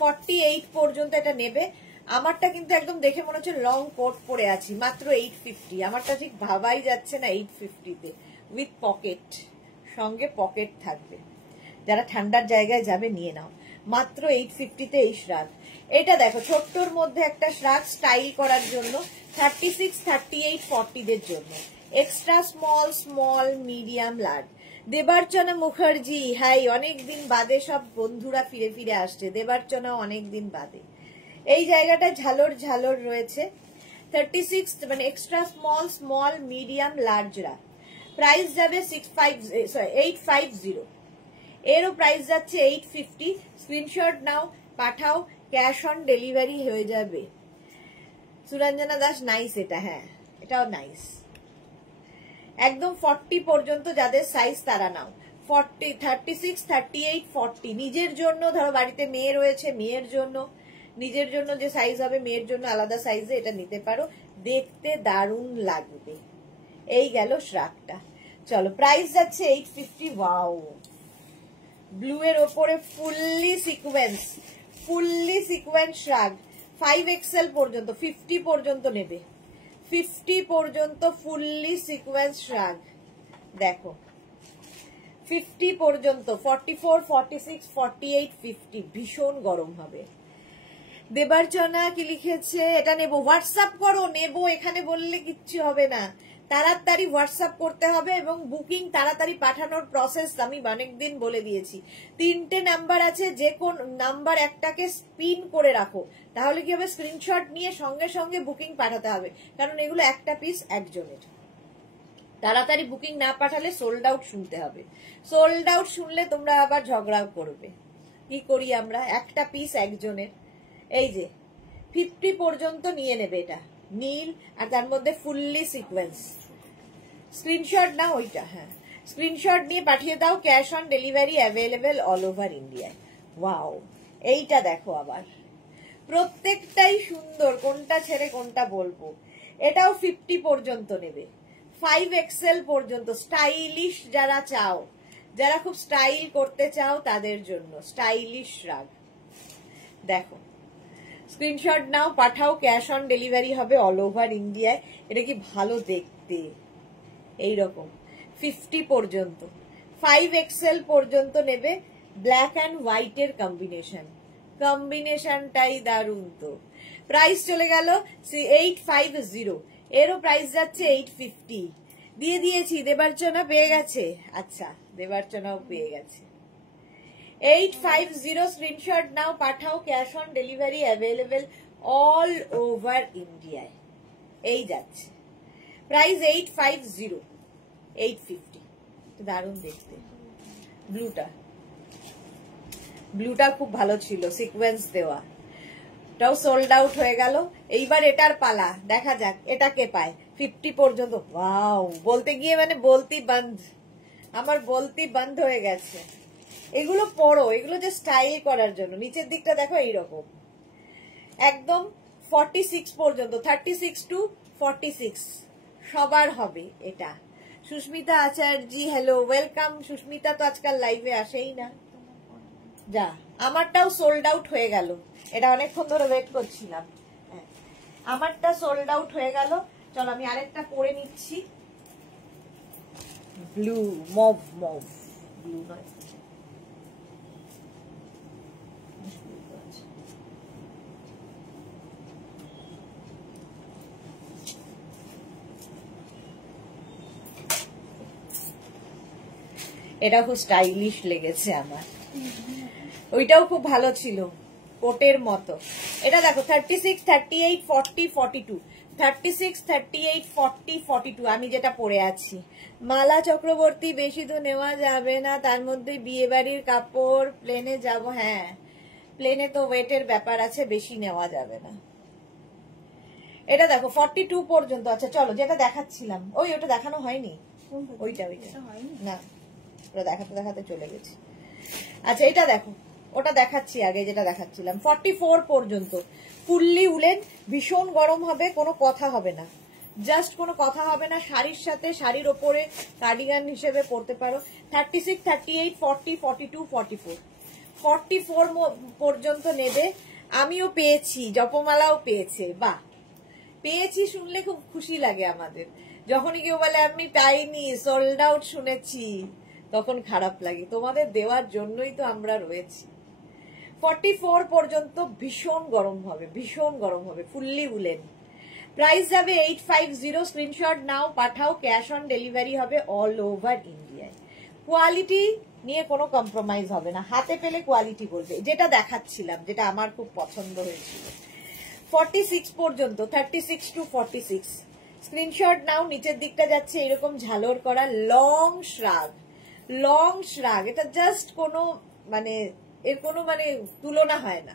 48 পর্যন্ত এটা নেবে। আমারটা কিন্তু একদম দেখে মনে হচ্ছে লং কোট পরে আছি, মাত্র 850। আমারটা ঠিক ভাবাই যাচ্ছে না 850-তে, উইথ পকেট, সঙ্গে পকেট থাকবে। যারা ঠান্ডার জায়গায় যাবে নিয়ে নাও, মাত্র 850-তে এই শ্রাগ। এটা দেখো ছোট্টর মধ্যে একটা শ্রাগ স্টাইল করার জন্য, 36, 38, 40 দের জন্য। Extra small, small, medium, large. Debarchana Mukherjee, hi, অনেকদিন বাদে সব বন্ধুরা ফিরে ফিরে আসছে, দেবার্চনা অনেকদিন বাদে। এই জায়গাটা ঝালর ঝালর রয়েছে। 36 মানে এক্সট্রা স্মল, স্মল, মিডিয়াম, লার্জরা। প্রাইস যাবে 850, এরও প্রাইস যাচ্ছে 850। স্ক্রিনশট নাও, পাঠাও, ক্যাশ অন ডেলিভারি হয়ে যাবে। সুরঞ্জনা দাস, নাইস এটা, হ্যাঁ এটাও নাইস। একদম 40 পর্যন্ত যাদের সাইজ তারা নাও। 40, 36, 38, 40 নিজের জন্য, ধরো বাড়িতে মেয়ে রয়েছে, মেয়ের জন্য, নিজের জন্য যে সাইজ হবে, মেয়ের জন্য আলাদা সাইজে এটা নিতে পারো, দেখতে দারুণ লাগবে। এই গেল শ্রাগটা। চলো প্রাইস যাচ্ছে 850। ওয়াও, ব্লু এর ওপরে ফুললি সিকোয়েন্স শ্রাগ, 5XL পর্যন্ত, 50 পর্যন্ত নেবে, 50 পর্যন্ত ফুললি সিকোয়েন্স শ্রাগ। দেখো 50 পর্যন্ত, 44, 46, 48, 50, ভীষণ গরম হবে। দেবার্চনা কি লিখেছে? এটা নেবো, হোয়াটসঅ্যাপ করো, নেবো এখানে বললে কিচ্ছু হবে না, তাড়াতাড়ি হোয়াটসঅ্যাপ করতে হবে। এবং বুকিং তাড়াতাড়ি পাঠানোর প্রসেস আমি অনেকদিন বলে দিয়েছি। 3টে নাম্বার আছে, যে কোন নাম্বার একটাকে স্পিন করে রাখো, তাহলে কি হবে, স্ক্রিনশট নিয়ে সঙ্গে সঙ্গে বুকিং পাঠাতে হবে, কারণ এগুলো একটা পিস একজনের। তাড়াতাড়ি বুকিং না পাঠালে সোল্ড আউট শুনতে হবে, সোল্ড আউট শুনলে তোমরা আবার ঝগড়া করবে। কি করি আমরা, একটা পিস একজনের। এই যে 50 পর্যন্ত নিয়ে নেবে, এটা নীল আর তার মধ্যে ফুললি সিকোয়েন্স। স্ক্রিনশট না ওইটা, হ্যাঁ স্ক্রিনশট নিয়ে পাঠিয়ে দাও, cash on delivery available all over ইন্ডিয়ায়। ওয়াও, এইটা দেখো আবার, প্রত্যেকটাই সুন্দর, কোনটা ছেড়ে কোনটা বলবো। এটাও 50 পর্যন্ত নেবে, 5XL পর্যন্ত। স্টাইলিশ যারা চাও, যারা খুব স্টাইল করতে চাও তাদের জন্য স্টাইলিশ শ্রাগ। দেখো স্ক্রিনশট নাও, পাঠাও, ক্যাশ অন ডেলিভারি হবে অল ওভার ইন্ডিয়ায়। এটা কি ভালো দেখতে, এইরকম 50 পর্যন্ত, 5XL পর্যন্ত নেবে। ব্ল্যাক অ্যান্ড হোয়াইটের কম্বিনেশনটাই দারুণ। তো প্রাইস চলে গেল 850, এরও প্রাইস যাচ্ছে 850। দিয়ে দিয়েছি, দেবার্চনা পেয়ে গেছে। আচ্ছা, দেবার্চনাও পেয়ে গেছে। 850 স্ক্রিনশট নাও, পাঠাও, cash on delivery available all over ইন্ডিয়ায়। এই যাচ্ছে প্রাইস 850, 850। দারুণ দেখতে। ব্লুটা খুব ভালো ছিল, সিকোয়েন্স দেওয়া। এটাও সোল্ড আউট হয়ে গেল। এইবার এটার পালা, দেখা যাক এটা কে পায়। 50 পর্যন্ত। ওয়াও, বলতে গিয়ে মানে বলতি বন্ধ, আমার বলতি বন্ধ হয়ে গেছে। এগুলো পরো, এগুলো যে স্টাইল করার জন্য। নিচের দিকটা দেখো এইরকম, একদম 46 পর্যন্ত, 36 to 46 সবার হবে এটা। Sushmita Acharya, hello, welcome. সুস্মিতা তো আজকাল লাইভে আসেই না। যা, আমারটাও সোল্ড আউট হয়ে গেল। এটা অনেকক্ষণ ধরে ওয়েট করছিলাম। আমারটা সোল্ড আউট হয়ে গেল। চলো আমি আরেকটা পরে নিচ্ছি। ব্লু, মভ, ব্লু নয়, এটা খুব স্টাইলিশ লেগেছে আমার। ওইটাও খুব ভালো ছিল, কোটের মতো। এটা দেখো 36, 38, 40, 42, 36, 38, 40, 42 আমি যেটা পরে আছি। মালা চক্রবর্তী, বেশি তো নেওয়া যাবে না, তার মধ্যে বিয়ে বাড়ির কাপড়, প্লেনে যাব। হ্যাঁ, প্লেনে তো ওয়েটের ব্যাপার আছে, বেশি নেওয়া যাবে না। এটা দেখো 42 পর্যন্ত। আচ্ছা চলো, যেটা দেখাচ্ছিলাম, ওটা দেখানো হয়নি। ওইটা না, ওটা দেখাতে চলে গেছে। আচ্ছা এটা দেখো, ওটা দেখাচ্ছি আগে, যেটা দেখাচ্ছিলাম 44 পর্যন্ত। ফুললি উলেন, ভীষণ গরম হবে, কোনো কথা হবে না, জাস্ট কোনো কথা হবে না। শাড়ির সাথে, শাড়ির ওপরে কার্ডিগান হিসেবে পরতে পারো। 36, 38, 40, 42, 44, 44 পর্যন্ত নেবে। আমিও পেয়েছি, জপমালাও পেয়েছে। বাহ, পেয়েছি শুনলে খুব খুশি লাগে আমাদের। যখনই কেউ বলে আমি পাইনি, সোল্ড আউট শুনেছি, তখন খারাপ লাগে। তোমাদের দেওয়ার জন্যই তো আমরা রয়েছি। 44 পর্যন্ত ভীষণ গরম হবে, ভীষণ গরম হবে, ফুললি উলেন। প্রাইস যাবে 850, স্ক্রিনশট নাও, পাঠাও, ক্যাশ অন ডেলিভারি হবে অল ওভার ইন্ডিয়ায়। কোয়ালিটি নিয়ে কোনো কম্প্রোমাইজ হবে না, হাতে পেলে কোয়ালিটি বলবে। যেটা দেখাচ্ছিলাম, যেটা আমার খুব পছন্দ হয়েছিল, 46 পর্যন্ত, 36 to 46 স্ক্রিনশট নাও। নিচের দিকটা যাচ্ছে এরকম ঝালর করা লং শ্রাগ। এটা জাস্ট কোনো মানে এর কোনো মানে তুলনা হয় না।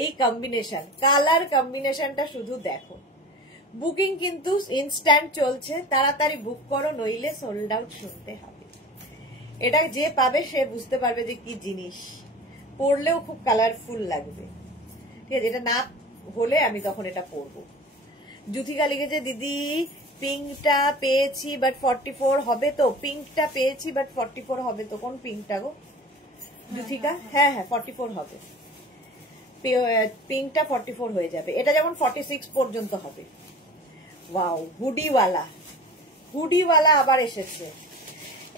এই কম্বিনেশন, কালার কম্বিনেশনটা শুধু দেখো। বুকিং কিন্তু ইনস্ট্যান্ট চলছে, তাড়াতাড়ি বুক করো, নইলে সোল্ড আউট শুনতে হবে। এটা যে পাবে সে বুঝতে পারবে যে কি জিনিস, পরলেও খুব কালারফুল লাগবে। ঠিক আছে, এটা না হলে আমি তখন এটা পরবো। জুথিকা লিখেছে, দিদি পিঙ্কটা পেয়েছি বাট 44 হবে তো? পিঙ্কটা পেয়েছি বাট 44 হবে তো? কোন পিঙ্কটা গো জুথিকা? হ্যাঁ 44 হবে, পিঙ্কটা 44 হয়ে যাবে। এটা যেমন 46 পর্যন্ত হবে। ওয়াও, হুডিওয়ালা আবার এসেছে।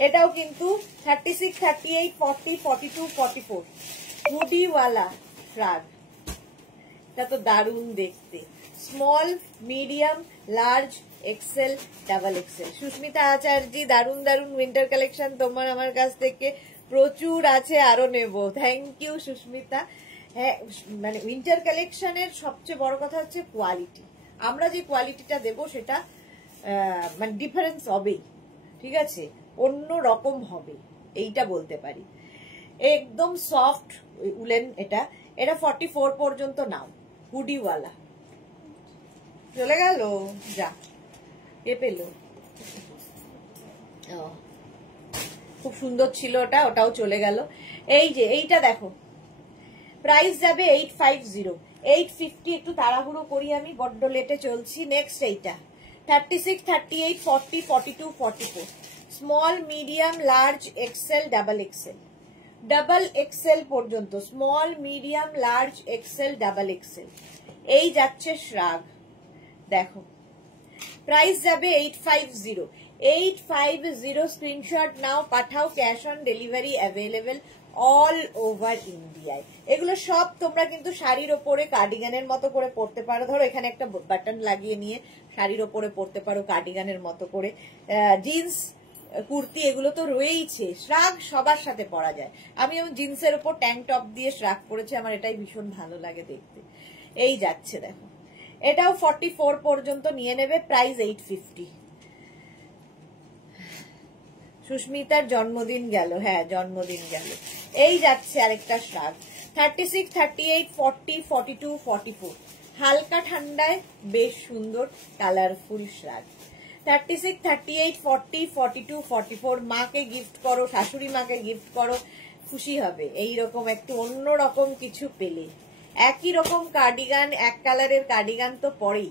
এটাও কিন্তু 36, 38, 40, 42, 44 হুডিওয়ালা ফ্রাগ। এটা তো দারুণ দেখতে। Small, medium, large, XL, double XL. Susmita Acharya, দারুণ উইন্টার কালেকশন তোমার আমার কাছ থেকে প্রচুর আছে, আরো নেব। Thank you Susmita. হ্যাঁ, মানে উইন্টার কালেকশনের সবচেয়ে বড় কথা হচ্ছে কোয়ালিটি। আমরা যে কোয়ালিটিটা দেব সেটা মানে ডিফারেন্স হবেই, ঠিক আছে, অন্য রকম হবে, এইটা বলতে পারি। একদম সফট উলেন এটা। এটা 44 পর্যন্ত নাও, হুডিওয়ালা। চলে গেল, যা কে পেল? খুব সুন্দর ছিল ওটা, ওটাও চলে গেল। এই যে এইটা দেখো, প্রাইস যাবে 850, 850 একটু তাড়াহুড়ো করি আমি, বড্ড লেটে চলছি। নেক্সট এইটা 36, 38, 40, 42, 44 small, medium, large, XL, double XL. Double XL পর্যন্ত, small, medium, large, XL, double XL. এই যাচ্ছে শ্রাগ। দেখো প্রাইস যাবে 850, 850 স্ক্রিনশট নাও, পাঠাও, cash on delivery available all over ইন্ডিয়ায়। এগুলো সব তোমরা কিন্তু শাড়ির ওপরে কার্ডিগানের মতো করে পরতে পারো। ধরো এখানে একটা বাটন লাগিয়ে নিয়ে শাড়ির ওপরে পরতে পারো কার্ডিগানের মতো করে। জিন্স কুর্তি এগুলো তো রয়েইছে, শ্রাগ সবার সাথে পরা যায়। আমি জিন্সের ওপর ট্যাঙ্ক টপ দিয়ে শ্রাগ পরেছি, আমার এটাই ভীষণ ভালো লাগে দেখতে। এই যাচ্ছে দেখো, এটাও 44 পর্যন্ত নিয়ে নেবে, প্রাইস 850। সুস্মিতার জন্মদিন গেল, হ্যাঁ জন্মদিন গেল। এই যাচ্ছে আরেকটা শ্রাগ, 36, 38, 40, 42, 44। হালকা ঠান্ডায় বেশ সুন্দর কালারফুল শ্রাগ। 36, 38, 40, 42, 44 মাকে গিফট করো, শাশুড়ি মাকে গিফট করো, খুশি হবে এইরকম একটু অন্যরকম কিছু পেলে। একই রকম কার্ডিগান, এক কালারের কার্ডিগান তো পরেই,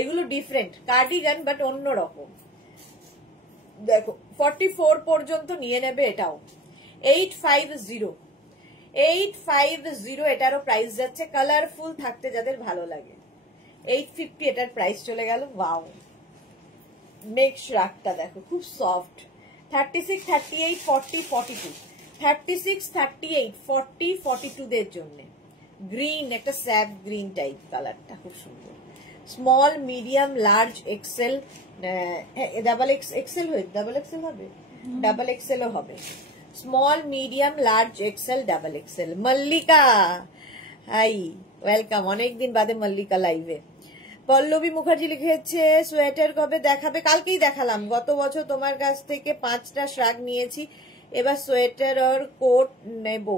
এগুলো ডিফারেন্ট কার্ডিগান বাট অন্যরকম। দেখো 44 পর্যন্ত নিয়ে নেবে এটাও, 850, 850 এটারও প্রাইস যাচ্ছে। কালারফুল থাকতে যাদের ভালো লাগে, 850 এটার প্রাইস চলে গেল। ওয়াও, নেক্সট রাগটা দেখো খুব সফট, 36, 38, 40, 42, 36, 38, 40, 42 দের জন্য গ্রিন, একটা স্যাপ গ্রিন টাইপ কালারটা খুব সুন্দর। Small, medium, large, XL, double XL হয়ে ডাবল এক্সেল হবে, ডাবল এক্সেলও হবে। Small, medium, large, XL, double XL. Mallika hi, welcome, অনেকদিন বাদে মল্লিকা লাইভে। পল্লবী মুখার্জি লিখেছে সোয়েটার কবে দেখাবে? কালকেই দেখালাম, গত বছর তোমার কাছ থেকে 5টা শ্রাগ নিয়েছি, এবার সোয়েটার আর কোট নেব।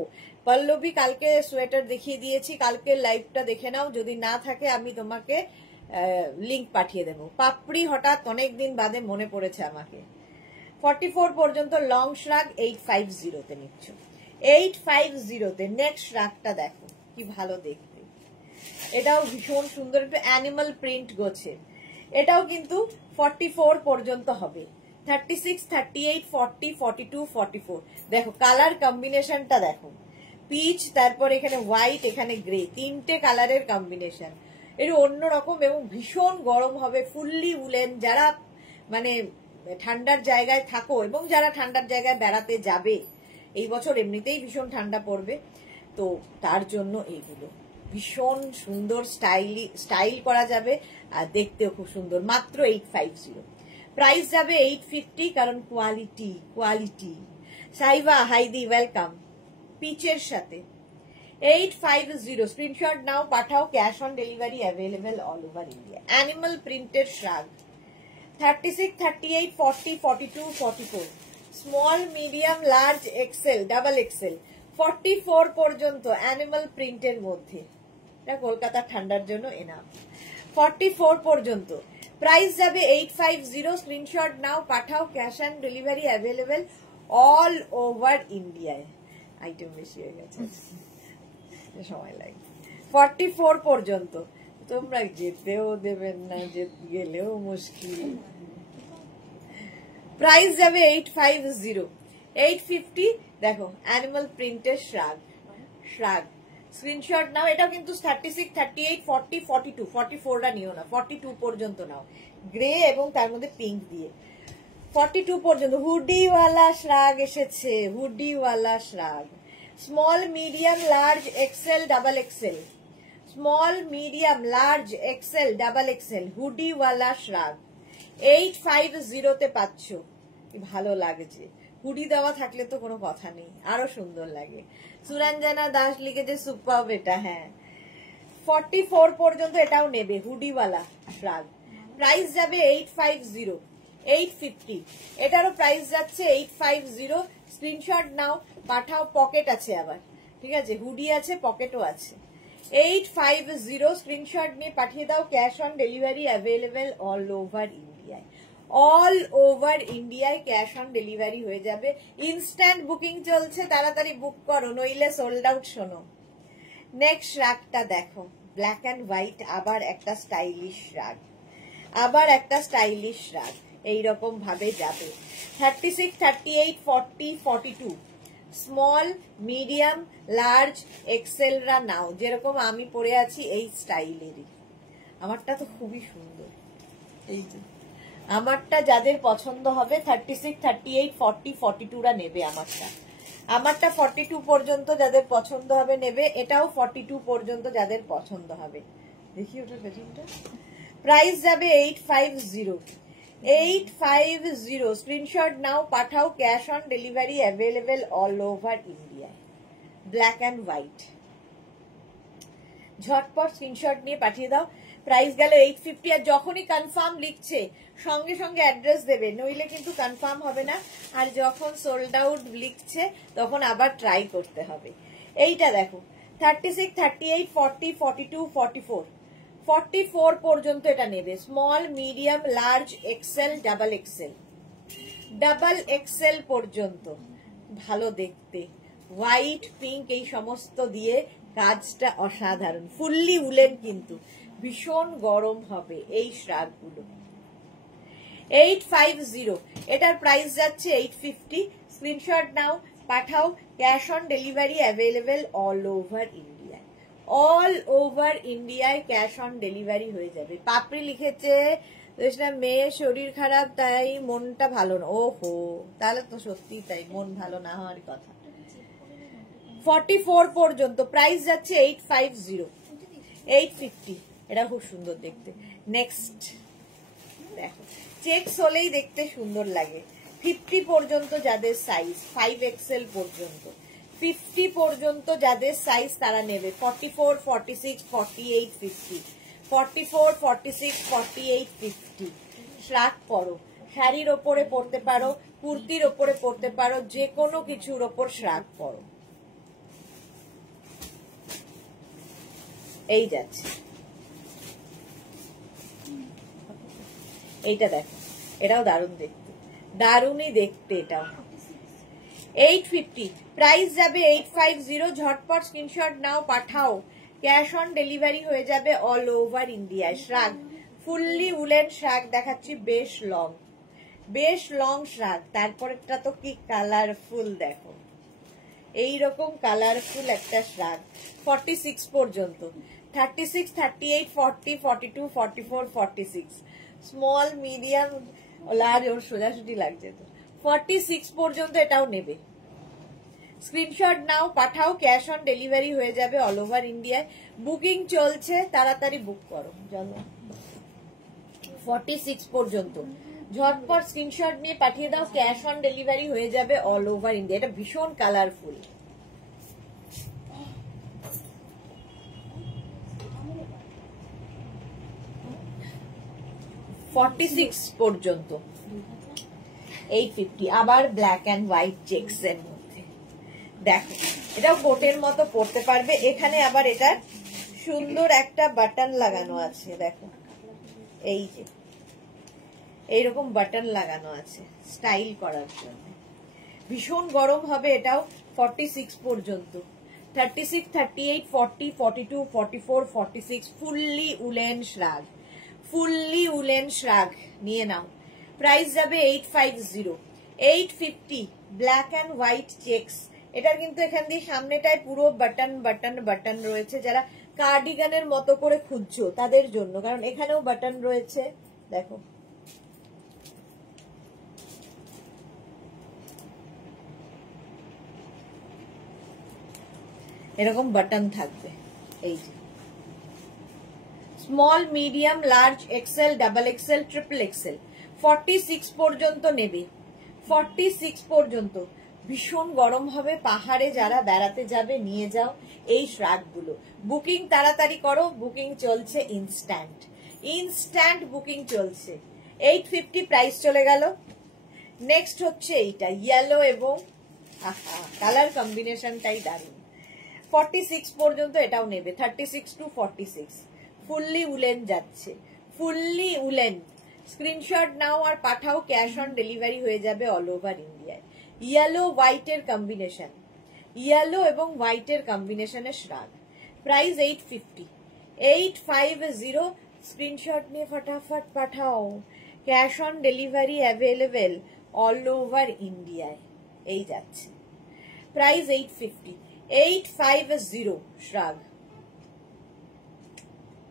পল্লবী কালকে সোয়েটার দেখিয়ে দিয়েছি, কালকে লাইভটা দেখে নাও, যদি না থাকে আমি তোমাকে লিংক পাঠিয়ে দেবো। পাপড়ি হঠাৎ অনেকদিন বাদে মনে পড়েছে আমাকে। 44 পর্যন্ত লং শ্রাগ 850 তে নিচ্ছ, 850 তে। নেক্সট শ্রাগটা দেখো কি ভালো দেখতে, এটাও ভীষণ সুন্দর, একটু অ্যানিমাল প্রিন্ট গোছে। এটাও কিন্তু 44 পর্যন্ত হবে, 36, 38, 40, 42, 44। দেখো কালার কম্বিনেশনটা দেখো, পিচ, তারপর এখানে হোয়াইট, এখানে গ্রে, 3টে কালারের কম্বিনেশন। এটা অন্যরকম এবং ভীষণ গরম হবে, ফুললি উলেন। যারা মানে ঠান্ডার জায়গায় থাকো এবং যারা ঠান্ডার জায়গায় বেড়াতে যাবে, এই বছর এমনিতেই ভীষণ ঠান্ডা পড়বে, তো তার জন্য এইগুলো ভীষণ সুন্দর স্টাইল করা যাবে আর দেখতেও খুব সুন্দর। মাত্র 850, প্রাইস যাবে 850, কারণ কোয়ালিটি। সাইবা হাইদি ওয়েলকাম, পিচের সাথে 850 স্ক্রিনশট নাও, পাঠাও, cash on delivery available all over India. Animal প্রিন্টের shrug, 36, 38, 40, 42, 44। Small, medium, large, XL, double XL, 44 পর্যন্ত অ্যানিমাল প্রিন্টের মধ্যে। এটা কলকাতা ঠান্ডার জন্য এনাফ। 44 পর্যন্ত প্রাইস যাবে 850, স্ক্রিনশট নাও, পাঠাও, cash on delivery available all over ইন্ডিয়ায়। আইটেম বেশি হয়ে গেছে, সময় লাগে। 44 পর্যন্ত তোমরা যেতেও দেবেন না, গেলেও মুশকিল। প্রাইস যাবে 850, 850। দেখো অ্যানিমাল প্রিন্টের শ্রাগ, স্ক্রিনশট নাও। এটাও কিন্তু 36, 38, 40, 42, 44টা নিও না, 42 পর্যন্ত নাও, গ্রে এবং তার মধ্যে পিঙ্ক দিয়ে। 42 পর্যন্ত হুডিওয়ালা শ্রাগ এসেছে, হুডিওয়ালা shrug. Small, medium, large, XL, double XL, small, medium, large, XL, double XL, হুডিওয়ালা শ্রাগ 850 তে পাচ্ছ। কি ভালো লাগছে, হুডি দেওয়া থাকলে তো কোনো কথা নেই, আরো সুন্দর লাগে। সুরঞ্জনা দাস লিখেছে সুপার বেটা, হ্যাঁ 44 পর্যন্ত এটাও নেবে, হুডিওয়ালা শ্রাগ। প্রাইস যাবে 850, 850। এটারও প্রাইস যাচ্ছে 850, স্ক্রিনশট নাও, পাঠাও, পকেট আছে আবার, ঠিক আছে, হুডি আছে, পকেটও আছে। 850 স্ক্রিনশট নিয়ে পাঠিয়ে দাও, cash on delivery available all over ইন্ডিয়ায়। অল ওভার ইন্ডিয়ায় ক্যাশ অন ডেলিভারি হয়ে যাবে। ইনস্ট্যান্ট বুকিং চলছে, তাড়াতাড়ি বুক করো, নইলে সোল্ড আউট। শোনো নেক্সট রাগটা দেখো, ব্ল্যাক অ্যান্ড হোয়াইট, আবার একটা স্টাইলিশ রাগ, এইরকম ভাবে যাবে। 36, 38, 40, 42। স্মল, মিডিয়াম, লার্জ, এক্সেলরা নাও, যেরকম আমি পরে আছি এই স্টাইলেরই। আমারটা তো খুবই সুন্দর, এই যে আমারটা যাদের পছন্দ হবে 36, 38, 40, 42রা নেবে আমারটা 42 পর্যন্ত যাদের পছন্দ হবে নেবে, এটাও 42 পর্যন্ত যাদের পছন্দ হবে। দেখি ওটার প্যাটার্নটা। প্রাইস যাবে 850 স্ক্রিনশট নাও পাঠাও, cash on delivery available all over India, black and white. ঝটপট স্ক্রিনশট নিয়ে পাঠিয়ে দাও। প্রাইস গেল 850। আর যখনই কনফার্ম লিখছে সঙ্গে সঙ্গে অ্যাড্রেস দেবে, নইলে কিন্তু কনফার্ম হবে না। আর যখন সোল্ড আউট লিখছে তখন আবার ট্রাই করতে হবে। এইটা দেখো 36, 38, 40, 42, 44, 44 পর্যন্ত এটা নেবে। Small, medium, large, XL, double XL, double XL পর্যন্ত। ভালো দেখতে, হোয়াইট, পিঙ্ক এই সমস্ত দিয়ে কাজটা অসাধারণ। ফুললি উলেন, কিন্তু ভীষণ গরম হবে এই শ্রাগগুলো। 850 এটার প্রাইস যাচ্ছে 850। স্ক্রিনশট নাও পাঠাও, cash on delivery available all over India, all over ইন্ডিয়ায় ক্যাশ অন ডেলিভারি হয়ে যাবে। পাপড়ি লিখেছে মেয়ের শরীর খারাপ তাই মনটা ভালো না। ওহো, তাহলে তো সত্যি তাই, মন ভালো না হওয়ার কথা। 44 পর্যন্ত প্রাইস যাচ্ছে 850, 850। এটা খুব সুন্দর দেখতে। নেক্সট দেখো, চেকস হলেই দেখতে সুন্দর লাগে। 50 পর্যন্ত যাদের সাইজ, 5XL পর্যন্ত, 50 পর্যন্ত যাদের সাইজ তারা নেবে। 44, 46, 48, 50, 44, 46, 48, 50। শ্রাগ পরো, শাড়ির ওপরে পরতে পারো, কুর্তির ওপরে পরতে পারো, যে কোনো কিছুর ওপর শ্রাগ পরো। এই যাচ্ছে, এইটা দেখো, এটাও দারুণ দেখতে, দারুণই দেখতে এটাও। 850 প্রাইস যাবে 850। ঝটপট স্ক্রিনশট নাও পাঠাও, ক্যাশ অন ডেলিভারি হয়ে যাবে all over India. শ্রাগ, fully woollen শ্রাগ দেখাচ্ছি, বেশ লং, বেশ লং শ্রাগ। তারপরেরটা তো কি কালারফুল দেখো, এইরকম কালারফুল একটা শ্রাগ। 46 পর্যন্ত, 36, 38, 40, 42, 44, 46, স্মল, মিডিয়াম, লার্জ। ওর সোজাসুজি লাগছে তো। 46 পর্যন্ত এটাও নেবে। স্ক্রিনশট নাও পাঠাও, ক্যাশ অন ডেলিভারি হয়ে যাবে অল ওভার ইন্ডিয়ায়। বুকিং চলছে, তাড়াতাড়ি বুক করো। চলো 46 পর্যন্ত ঝটপট স্ক্রিনশট নিয়ে পাঠিয়ে দাও, ক্যাশ অন ডেলিভারি হয়ে যাবে অল ওভার ইন্ডিয়া। এটা ভীষণ কালারফুল। পর্যন্ত 850। আবার ব্ল্যাক অ্যান্ড হোয়াইট চেকস এর মধ্যে দেখো, এটাও কোটের মতো পরতে পারবে। এখানে আবার এটা সুন্দর একটা বাটন লাগানো আছে, দেখো এই যে এইরকম বাটন লাগানো আছে স্টাইল করার জন্য। ভীষণ গরম হবে এটাও। 46 পর্যন্ত, 36, 38, 40, 42, 44, 46 ফুললি উলেন শ্রাগ, ফুললি উলেন শ্রাগ নিয়ে নাও। প্রাইস যাবে 850, 850। Black and white checks. এটার কিন্তু এখান দিয়ে সামনেটায় পুরো বাটন বাটন বাটন রয়েছে। যারা কার্ডিগানের মতো করে খুঁজছো তাদের জন্য, কারণ এখানেও বাটন রয়েছে দেখো। এরকম বাটন থাকবে, এই যে small, medium, large, XL, double XL, triple XL. 46 পর্যন্ত নেবে, 46 পর্যন্ত। ভীষণ গরম হবে, পাহাড়ে যারা বেড়াতে যাবে নিয়ে যাও এই শ্রাগগুলো। বুকিং তাড়াতাড়ি করো, বুকিং চলছে ইনস্ট্যান্ট, ইনস্ট্যান্ট বুকিং চলছে। 850 প্রাইস চলে গেল। নেক্সট হচ্ছে এইটা ইয়েলো এবং কালার কম্বিনেশনটাই দারুণ। 46 পর্যন্ত এটাও নেবে। 36 to 46 ফুললি উলেন যাচ্ছে, ফুললি উলেন। স্ক্রিনশট নাও আর পাঠাও, ক্যাশ অন ডেলিভারি হয়ে যাবে অল ওভার ইন্ডিয়ায়। ইয়েলো হোয়াইটের কম্বিনেশন, ইয়েলো এবং হোয়াইটের কম্বিনেশনের শ্রাগ। প্রাইস 850, 850। স্ক্রিনশট নিয়ে ফটাফট পাঠাও, cash on delivery available all over ইন্ডিয়ায়। এই যাচ্ছে, প্রাইস 850, 850 শ্রাগ।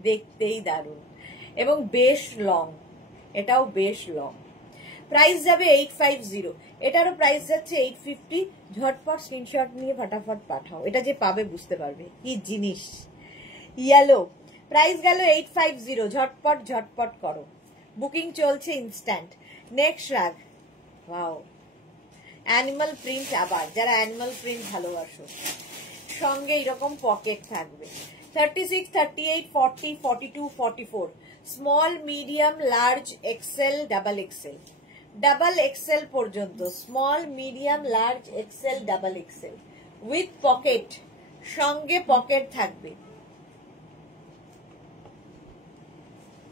দেখতেই দারুণ এবং বেশ লং। এটাও বেশ লং। প্রাইস যাবে 850, এটারও প্রাইস যাচ্ছে 850। ঝটপট স্ক্রিনশট নিয়ে ফটাফট পাঠাও, এটা যে পাবে বুঝতে পারবে কি জিনিস। ইয়েলো, প্রাইস গেল 850, ঝটপট ঝটপট করো, বুকিং চলছে instant. Next শ্রাগ, wow animal print, আবার যারা অ্যানিমাল প্রিন্ট ভালোবাসো, সঙ্গে এরকম পকেট থাকবে। 36, 38, 40, 42, 44, small, medium, large, XL, double XL, double XL পর্যন্ত, small, medium, large, XL, double XL with pocket, সঙ্গে পকেট থাকবে।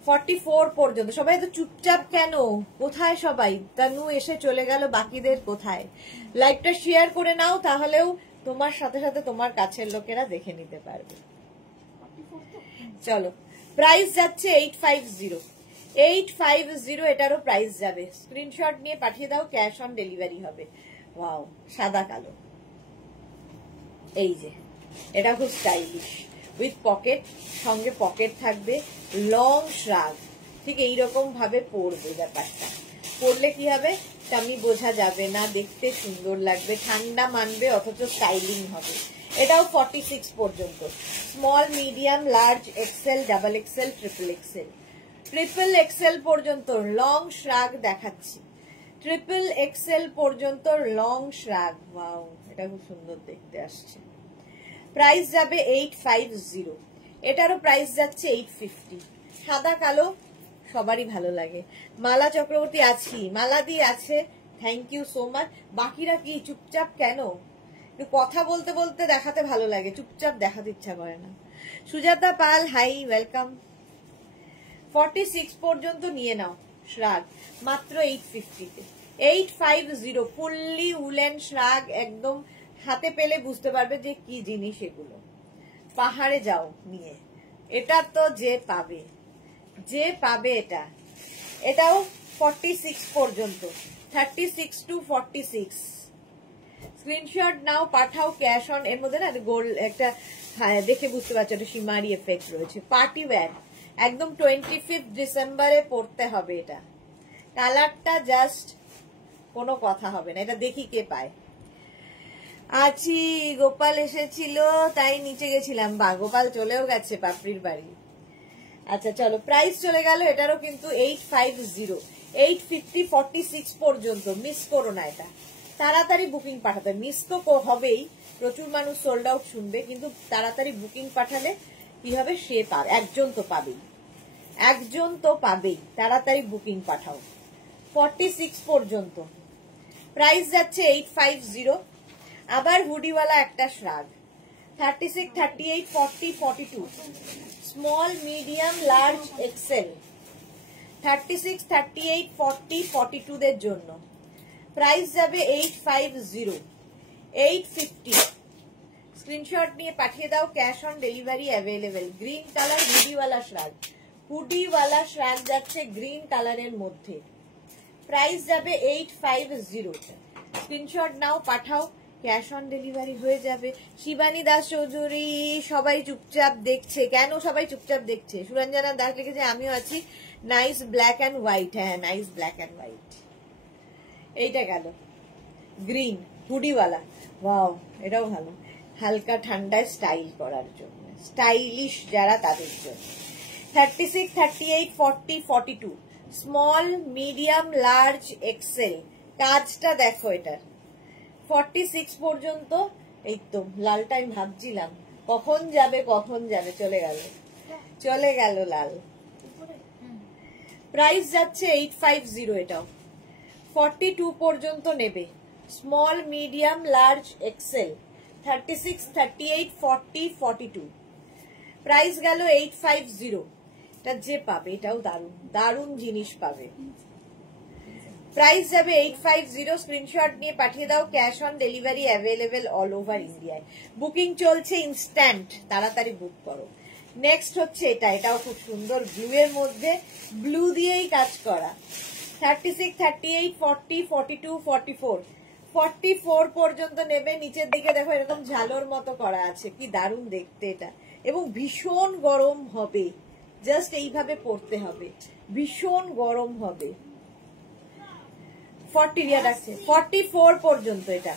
44 পর্যন্ত। সবাই তো চুপচাপ কেন, কোথায় সবাই? তানু এসে চলে গেল, বাকিদের কোথায়? লাইভটা শেয়ার করে নাও, তাহলেও তোমার সাথে সাথে তোমার কাছের লোকেরা দেখে নিতে পারবে। চলো, প্রাইস যাচ্ছে 850, 850, এটারও প্রাইস যাবে। স্ক্রিনশট নিয়ে পাঠিয়ে দাও, ক্যাশ অন ডেলিভারি হবে। ওয়াও, সাদা কালো, এই যে এটা খুব স্টাইলিশ উইথ পকেট, সঙ্গে পকেট থাকবে, লং শ্রাগ, ঠিক এইরকম ভাবে পরবে। ব্যাপারটা পরলে কি হবে, টামি বোঝা যাবে না, দেখতে সুন্দর লাগবে, ঠান্ডা মানবে, অথচ স্টাইলিং হবে। এটাও 46 পর্যন্ত, small, medium, large, XL, double XL, triple XL, triple XL পর্যন্ত লং শ্রাগ দেখাচ্ছি। ট্রিপল এক্সেল পর্যন্ত লং শ্রাগ, ওয়াও এটা খুব সুন্দর দেখতে আসছে। প্রাইস যাবে 850, এটারও প্রাইস যাচ্ছে 850। সাদা কালো সবারই ভালো লাগে। মালা চক্রবর্তী আছি, মালা দি আছে, থ্যাংক ইউ সো মাচ। বাকিরা কি চুপচাপ কেন? একটু কথা বলতে বলতে দেখাতে ভালো লাগে, চুপচাপ দেখাতে ইচ্ছা করে না। সুজাতা পাল, হাই, ওয়েলকাম। 46 পর্যন্ত নিয়ে নাও শ্রাগ, মাত্র 850-তে। 850 ফুললি উলেন শ্রাগ, একদম হাতে পেলে বুঝতে পারবে যে কি জিনিস এগুলো। পাহাড়ে যাও নিয়ে, এটা তো যে পাবে, যে পাবে এটা। এটাও 46 পর্যন্ত, 36 to 46। স্ক্রিনশট নাও, পাঠাও, ক্যাশ অন। এর মধ্যে না গোল্ড একটা দেখে বুঝতে পারছো, একটা শিমারি এফেক্ট রয়েছে। পার্টি ওয়্যার, একদম 25 ডিসেম্বরে পড়তে হবে এটা। কালারটা জাস্ট কোনো কথা হবে না, এটা দেখি কে পায়। আছি, গোপাল এসেছিল তাই নিচে গেছিলাম। বা গোপাল চলেও গেছে পাপড়ির বাড়ি। আচ্ছা চলো, প্রাইস চলে গেল, এটারও কিন্তু 850, 850, 46 পর্যন্ত। মিস করো না এটা, তাড়াতাড়ি বুকিং পাঠাতে। মিস তো হবেই, প্রচুর মানুষ সোল্ড আউট শুনবে, কিন্তু তাড়াতাড়ি বুকিং পাঠালে কি হবে, সে পাবে, একজন তো পাবেই, একজন তো পাবেই। তাড়াতাড়ি বুকিং পাঠাও। 46 পর্যন্ত প্রাইস যাচ্ছে 850। আবার হুডিওয়ালা একটা shrug, 36, 38, 40, 42, small, medium, large, XL, 36, 38, 40, 42 দের জন্য। প্রাইস যাবে 850, 850। স্ক্রিনশট নিয়ে পাঠিয়ে দাও, cash on delivery available. Green colour হুডিওয়ালা শ্রাগ, হুডিওয়ালা শ্রাগ যাচ্ছে গ্রিন কালারের মধ্যে। প্রাইস যাবে 850। স্ক্রিনশট নাও, পাঠাও, ক্যাশ অন ডেলিভারি হয়ে যাবে। শিবানী দাস চৌধুরী, সবাই চুপচাপ দেখছে কেন? সবাই চুপচাপ দেখছে। সুরঞ্জনা দাস লিখেছে আমিও আছি, নাইস ব্ল্যাক অ্যান্ড হোয়াইট। হ্যাঁ, নাইস ব্ল্যাক অ্যান্ড হোয়াইট। এইটা গেল গ্রিন হুডিওয়ালা, ওয়াও এটাও ভালো, হালকা ঠান্ডায় স্টাইল করার জন্য, স্টাইলিশ যারা তাদের জন্য। 36, 38, 40, 42, স্মল, মিডিয়াম, লার্জ, এক্সেল। কাজটা দেখো এটার। 46 পর্যন্ত। এই তো লালটা আমি ভাবছিলাম কখন যাবে কখন যাবে, চলে গেল, চলে গেল লাল। প্রাইস যাচ্ছে 850, এটাও 42 পর্যন্ত নেবে। Small, medium, large, XL, 36, 38, 40, 42। Price গেল 850। এটা যে পাবে, এটাও দারুণ দারুণ জিনিস পাবে। প্রাইস যাবে 850। স্ক্রিনশট নিয়ে পাঠিয়ে দাও, cash on delivery available all over ইন্ডিয়ায়। বুকিং চলছে ইনস্ট্যান্ট, তাড়াতাড়ি বুক করো। নেক্সট হচ্ছে এটা, এটাও খুব সুন্দর, ব্লু এর মধ্যে, ব্লু দিয়েই কাজ করা। 36, 38, 40, 42, 44, 44 পর্যন্ত নেবে। নিচের দিকে দেখো এরকম ঝালোর মতো করা আছে, কি দারুণ দেখতে এটা, এবং ভীষণ গরম হবে জাস্ট এইভাবে পরতে হবে, ভীষণ গরম হবে। 40 রিয়া ডাকছে, 44 পর্যন্ত এটা।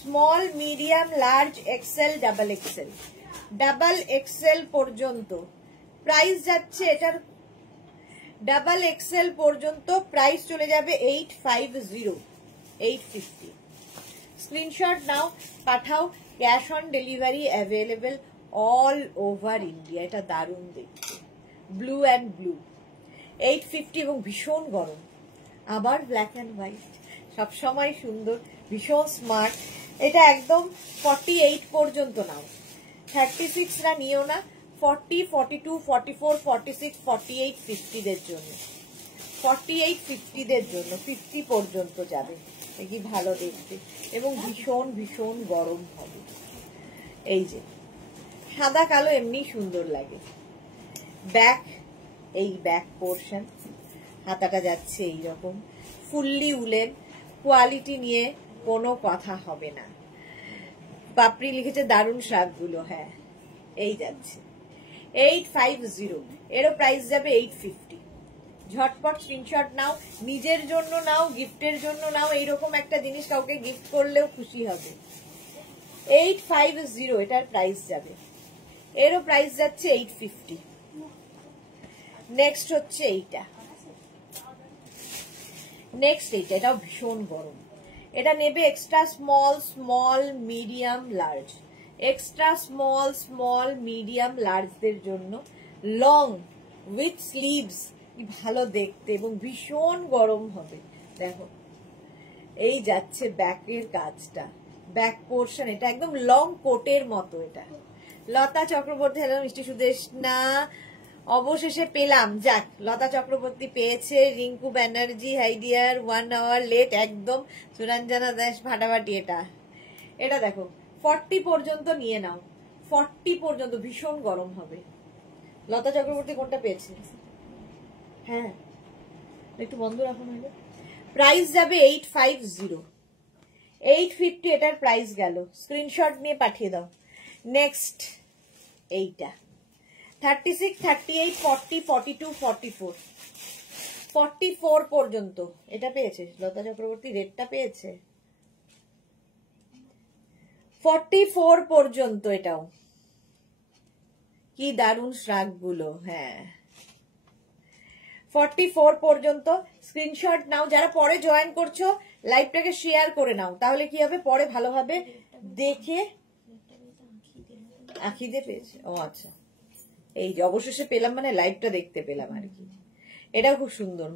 Small, medium, large, XL, double XL, double XL পর্যন্ত প্রাইস যাচ্ছে এটার। ডাবল এক্সেল পর্যন্ত প্রাইস চলে যাবে 850, 850। স্ক্রিনশট নাও, পাঠাও, cash on delivery available all over India. এটা দারুণ দেখতে, ব্লু অ্যান্ড ব্লু, 850 এবং ভীষণ গরম। আবার ব্ল্যাক অ্যান্ড হোয়াইট, সবসময় সুন্দর, ভীষণ স্মার্ট। এটা একদম 48 পর্যন্ত নাও, 36 রা নিও না, 40, 42, 44, 46, 48, 50 দের জন্য, 48, 50 দের জন্য 50 পর্যন্ত যাবে। কি ভালো দেখতে এবং ভীষণ ভীষণ গরম হবে। এই যে সাদা কালো এমনি সুন্দর লাগে। ব্যাক, এই ব্যাক পোর্শন, হাতাটা যাচ্ছে এইরকম, ফুললি উলেন, কোয়ালিটি নিয়ে কোনো কথা হবে না। পাপড়ি লিখেছে দারুণ শাকগুলো, হ্যাঁ এই যাচ্ছে 850, এরও প্রাইস যাবে 850। ঝটপট স্ক্রিনশট নাও, নিজের জন্য নাও, গিফটের জন্য নাও, এইরকম একটা জিনিস কাউকে গিফট করলেও খুশি হবে। 850 এটার প্রাইস যাবে, এরও প্রাইস যাচ্ছে 850। নেক্সট হচ্ছে এইটা, নেক্সট এইটা, এটাও ভীষণ গরম। এটা নেবে extra small, small, medium, large, extra small, small, medium, লার্জদের জন্য, লং উইথ স্লিভস, ভালো দেখতে এবং ভীষণ গরম হবে। দেখো এই যাচ্ছে ব্যাকের কাজটা, ব্যাক পোর্শন, এটা একদম লং কোটের মতো। এটা লতা চক্রবর্তী, হ্যালো মিষ্টি সুদেশ না, অবশেষে পেলাম, যাক লতা চক্রবর্তী পেয়েছে, Rinku Banerjee hi dear, 1 hour late একদম, সুরঞ্জনা দাস ফাটাফাটি। এটা এটা দেখো 40 পর্যন্ত নিয়ে নাও, 40 পর্যন্ত, ভীষণ গরম হবে। লতা চক্রবর্তী কোনটা পেয়েছে? হ্যাঁ একটু বন্ধ রাখুন, হইলো। প্রাইস যাবে 850, 850 এটার প্রাইস গেল। স্ক্রিনশট নিয়ে পাঠিয়ে দাও। নেক্সট এইটা 36, 38, 40, 42, 44, 44 পর্যন্ত এটা পেয়েছে লতা চক্রবর্তী, রেটটা পেয়েছে 44 পর্যন্ত। এটাও কি দারুণ শ্রাগ গুলো, হ্যাঁ 44 পর্যন্ত। স্ক্রিনশট নাও, যারা পরে জয়েন করছো লাইভটাকে শেয়ার করে নাও, তাহলে কি হবে পরে ভালোভাবে দেখে। আঁখিদে পেয়েছে, ও আচ্ছা, এই যে অবশেষে পেলাম, মানে লাইভটা দেখতে পেলাম আর কি। এটাও খুব সুন্দর,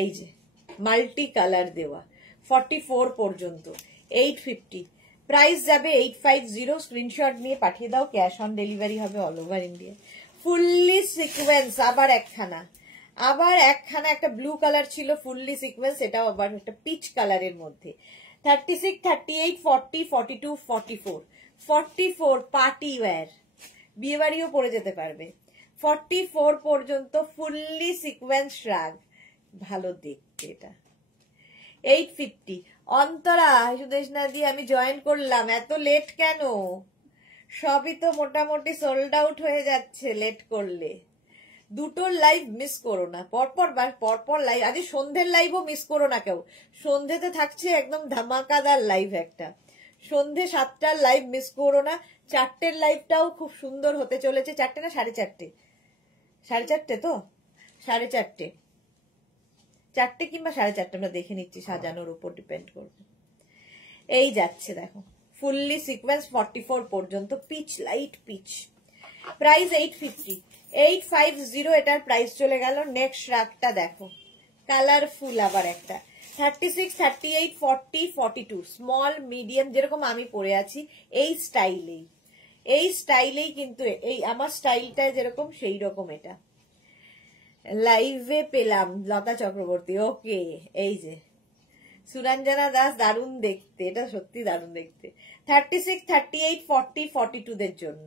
এই যে মাল্টি কালার দেওয়া, 44 পর্যন্ত, 850। প্রাইস যাবে 850। স্ক্রিনশট নিয়ে পাঠিয়ে দাও, ক্যাশ অন ডেলিভারি হবে all over India. Fully sequence, আবার একখানা, আবার একখানা, একটা ব্লু কালার ছিল ফুললি সিকোয়েন্স, এটাও আবার একটা পিচ কালারের মধ্যে। 36, 38, 40, 42, 44, 44 পার্টি ওয়্যার, বিয়ে বাড়িও পরে যেতে পারবে। 44 পর্যন্ত ফুললি সিকোয়েন্স শ্রাগ, ভালো দেখতে। এটা 850। অন্তরা সুদেশ না দিয়ে আমি জয়েন করলাম, এত লেট কেন? সবই তো মোটামুটি সোল্ড আউট হয়ে যাচ্ছে লেট করলে। দুটোর লাইভ মিস করো না, পরপর লাইভ, আজ সন্ধ্যের লাইভও মিস করো না কেউ। সন্ধ্যেতে থাকছে একদম ধামাকাদার লাইভ একটা, সন্ধ্যে 7টার লাইভ মিস করো না। 4টের লাইভটাও খুব সুন্দর হতে চলেছে। 4টে না 4:30? 4:30 তো, 4:30, 4টে কিংবা 4:30 আমরা দেখে নিচ্ছি, সাজানোর উপর ডিপেন্ড করবে। এই যাচ্ছে দেখো ফুললি সিকোয়েন্স 44 পর্যন্ত, পিচ, লাইট পিচ, প্রাইস 850, 850 এটার প্রাইস চলে গেল। নেক্সট রাগটা দেখো, কালারফুল আবার একটা, 36, 38, 40, 42, স্মল, মিডিয়াম, যেরকম আমি পরে আছি এই স্টাইলেই, এই স্টাইলেই, কিন্তু এই আমার স্টাইলটা যেরকম সেই রকম। এটা লাইভে পেলাম লতা চক্রবর্তী, ওকে। এই যে সুরঞ্জনা দাস, দারুণ দেখতে, এটা সত্যি দারুণ দেখতে। 36, 38, 40, 42 দের জন্য,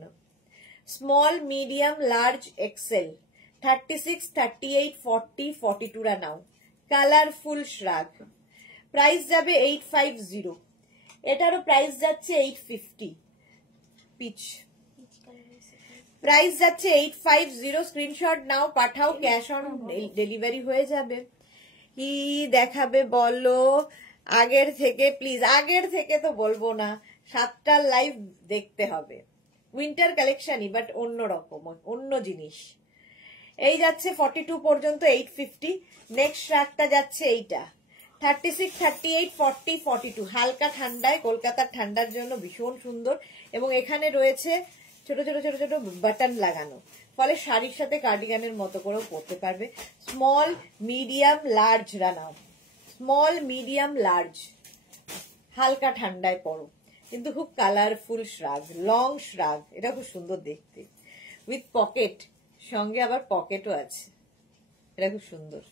স্মল, মিডিয়াম, লার্জ, এক্সেল, 36, 38, 40, 42 রা নাও। কালারফুল শ্রাগ, প্রাইস যাবে 850, এটারও প্রাইস যাচ্ছে 850। পিচ, প্রাইস যাচ্ছে 850, স্ক্রিনশট নাও, পাঠাও, ক্যাশ অন ডেলিভারি হয়ে যাবে। কি দেখাবে বলো আগের থেকে? প্লিজ, আগের থেকে তো বলবো না, 7টা লাইভ দেখতে হবে। উইন্টার কালেকশনই, বাট অন্য রকম, অন্য জিনিস। এই যাচ্ছে 42 পর্যন্ত 850। নেক্সট রাতটা যাচ্ছে এইটা 36, 38, 40, 42। হালকা ঠান্ডায়, কলকাতার ঠান্ডার জন্য ভীষণ সুন্দর। এবং এখানে রয়েছে ছোট ছোট ছোট ছোট বাটন লাগানো, ফলে শাড়ির সাথে কার্ডিগানের মতো করেও পরতে পারবে। স্মল, মিডিয়াম, লার্জ রানাও, স্মল, মিডিয়াম, লার্জ। হালকা ঠান্ডায় পরো, কিন্তু খুব কালারফুল শ্রাগ, লং শ্রাগ, এটা খুব সুন্দর দেখতে, উইথ পকেট, সঙ্গে আবার পকেটও আছে, এটা খুব সুন্দর।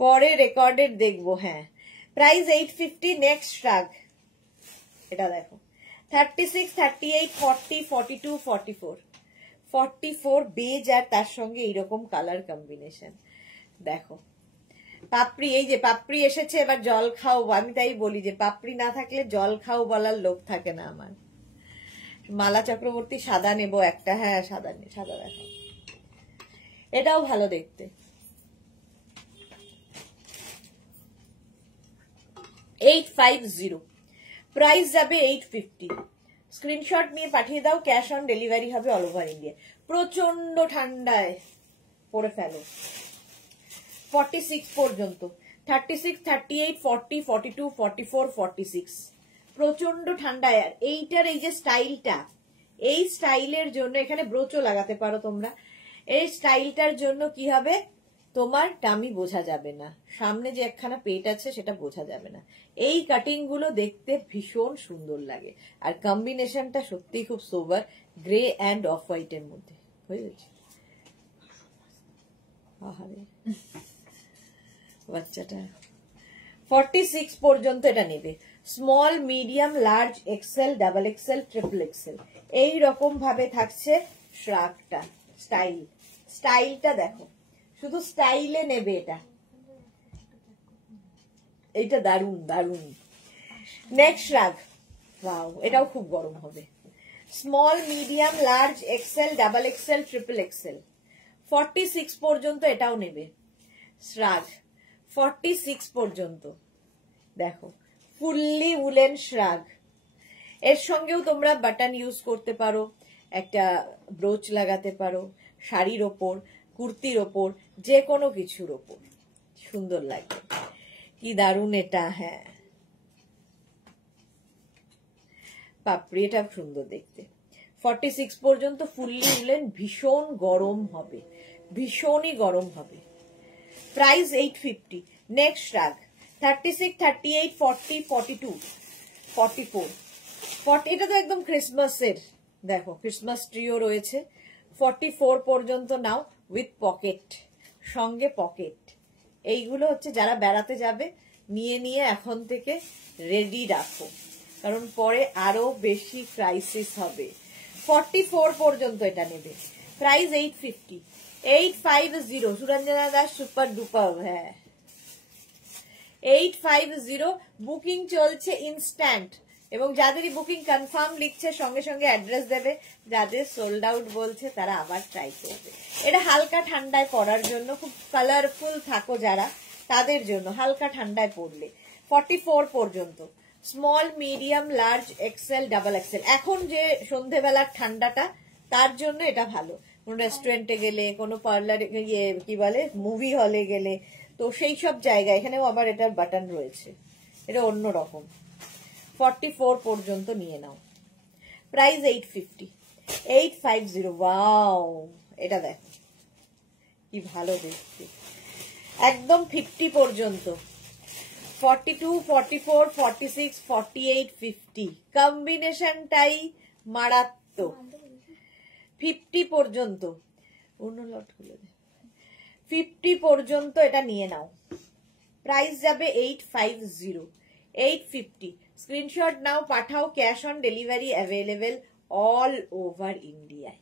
পরে রেকর্ডেড দেখবো। হ্যাঁ, প্রাইস 850। নেক্সট শ্রাগ এটা দেখো 36, 38, 40, 42, 44। 44 বেজ, আর তার সঙ্গে এইরকম কালার কম্বিনেশন। দেখো পাপড়ি, এই যে পাপড়ি এসেছে, এবার জল খাও। আমি তাই বলি যে পাপড়ি না থাকলে জল খাও বলার লোক থাকে না আমার। মালা চক্রবর্তী সাদা নেবো একটা। হ্যাঁ, সাদা সাদা দেখো, এটাও ভালো দেখতে। 850, প্রাইস যাবে 850। স্ক্রিনশট নিয়ে পাঠিয়ে দাও, ক্যাশ অন ডেলিভারি হবে অল ওভার ইন্ডিয়া। প্রচন্ড ঠান্ডায় পরে ফেলো। 46 পর্যন্ত, 36, 38, 40, 42, 44, 46। প্রচন্ড ঠান্ডায়। আর এইটার এই যে স্টাইলটা, এই স্টাইলের জন্য এখানে ব্রোচও লাগাতে পারো তোমরা। এই স্টাইলটার জন্য কি হবে, তোমার টামি বোঝা যাবে না, সামনে যে একখানা পেট আছে সেটা বোঝা যাবে না। এই কাটিং গুলো দেখতে ভীষণ সুন্দর লাগে। আর কম্বিনেশনটা সত্যি খুব sober, grey and off white এর মধ্যে হয়ে গেছে। বাচ্চাটা 46 পর্যন্ত এটা নেবে। Small, medium, large, XL, double XL, triple XL, এই রকম ভাবে থাকছে শ্রাগটা। স্টাইলটা দেখো, শুধু স্টাইলে নেবে এটা। এইটা দারুন দারুন। নেক্সট শ্রাগ, ওয়াও, এটাও খুব গরম হবে। Small, medium, large, XL, double XL, triple XL. 46 পর্যন্ত এটাও নেবে শ্রাগ। 46 পর্যন্ত দেখো, ফুললি উলেন শ্রাগ। এর সঙ্গেও তোমরা বাটন ইউজ করতে পারো, একটা ব্রোচ লাগাতে পারো, শাড়ির ওপর, কুর্তির ওপর, যে কোনো কিছুর ওপর সুন্দর লাগবে। কি দারুন এটা। হ্যাঁ, পাপড়ি, এটা সুন্দর দেখতে। 46 পর্যন্ত ফুললি উলেন, ভীষণ গরম হবে, ভীষণই গরম হবে। প্রাইস 850। নেক্সট শ্রাগ 36, 38, 40, 42, 44। এটা তো একদম ক্রিসমাসের, দেখো ক্রিসমাস ট্রিও রয়েছে। 44 পর্যন্ত নাও, উইথ পকেট, সঙ্গে পকেট। এইগুলো হচ্ছে যারা বেড়াতে যাবে নিয়ে নিয়ে এখন থেকে রেডি রাখো, কারণ পরে আরো বেশি ক্রাইসিস হবে। 44 পর্যন্ত এটা নেবে। Price 850। 850, Suranjana Das super duper. হ্যাঁ, 850 বুকিং চলছে ইনস্ট্যান্ট। এবং যাদেরই বুকিং কনফার্ম লিখছে সঙ্গে সঙ্গে অ্যাড্রেস দেবে। যাদের সোল্ড আউট বলছে তারা আবার ট্রাই করবে। এটা হালকা ঠান্ডায় পরার জন্য, খুব কালারফুল থাকো যারা, তাদের জন্য হালকা ঠান্ডায় পরলে। 44 পর্যন্ত small, medium, large, XL, double XL. এখন যে সন্ধেবেলার ঠান্ডাটা, তার জন্য এটা ভালো। কোন রেস্টুরেন্টে গেলে, কোনো পার্লারে, কি বলে, মুভি হলে গেলে, তো সেই সব জায়গায় এখানেও আবার এটার বাটন রয়েছে, এটা অন্য রকম। 44 পর্যন্ত নিয়ে নাও। প্রাইস 850। 850, ওয়াও, এটা দেখো কি ভালো দেখতে, একদম 50 পর্যন্ত। 42, 44, 46, 48, 50 কম্বিনেশনটাই মারাত্মক। 50 পর্যন্ত, অন্য লট খুলে দে। 50 পর্যন্ত এটা নিয়ে নাও। প্রাইস যাবে 850। 850, স্ক্রিনশট নাও, পাঠাও, cash on delivery available all over ইন্ডিয়ায়।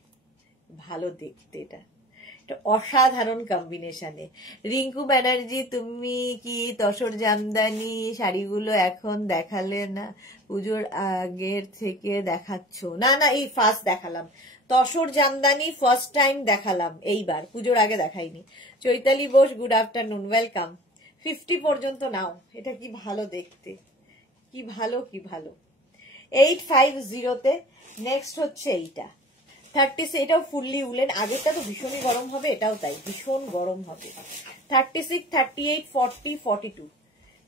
ভালো দেখতে এটা, একটা অসাধারণ কম্বিনেশনে। রিঙ্কু ব্যানার্জি, তুমি কি তসর জামদানি শাড়িগুলো এখন দেখালে না? পুজোর আগের থেকে দেখাচ্ছ? না না, এই ফার্স্ট দেখালাম তসর জামদানি, ফার্স্ট টাইম দেখালাম এইবার, পুজোর আগে দেখাইনি। Chaitali Bose, good afternoon, welcome. 50 পর্যন্ত নাও। এটা কি ভালো দেখতে, কি ভালো কি ভালো। 850-তে নেক্সট হচ্ছে এইটা 30, এটাও ফুললি উলেন। আগেরটা তো ভীষণই গরম হবে, এটাও তাই ভীষণ গরম হবে। 36, 38, 40, 42,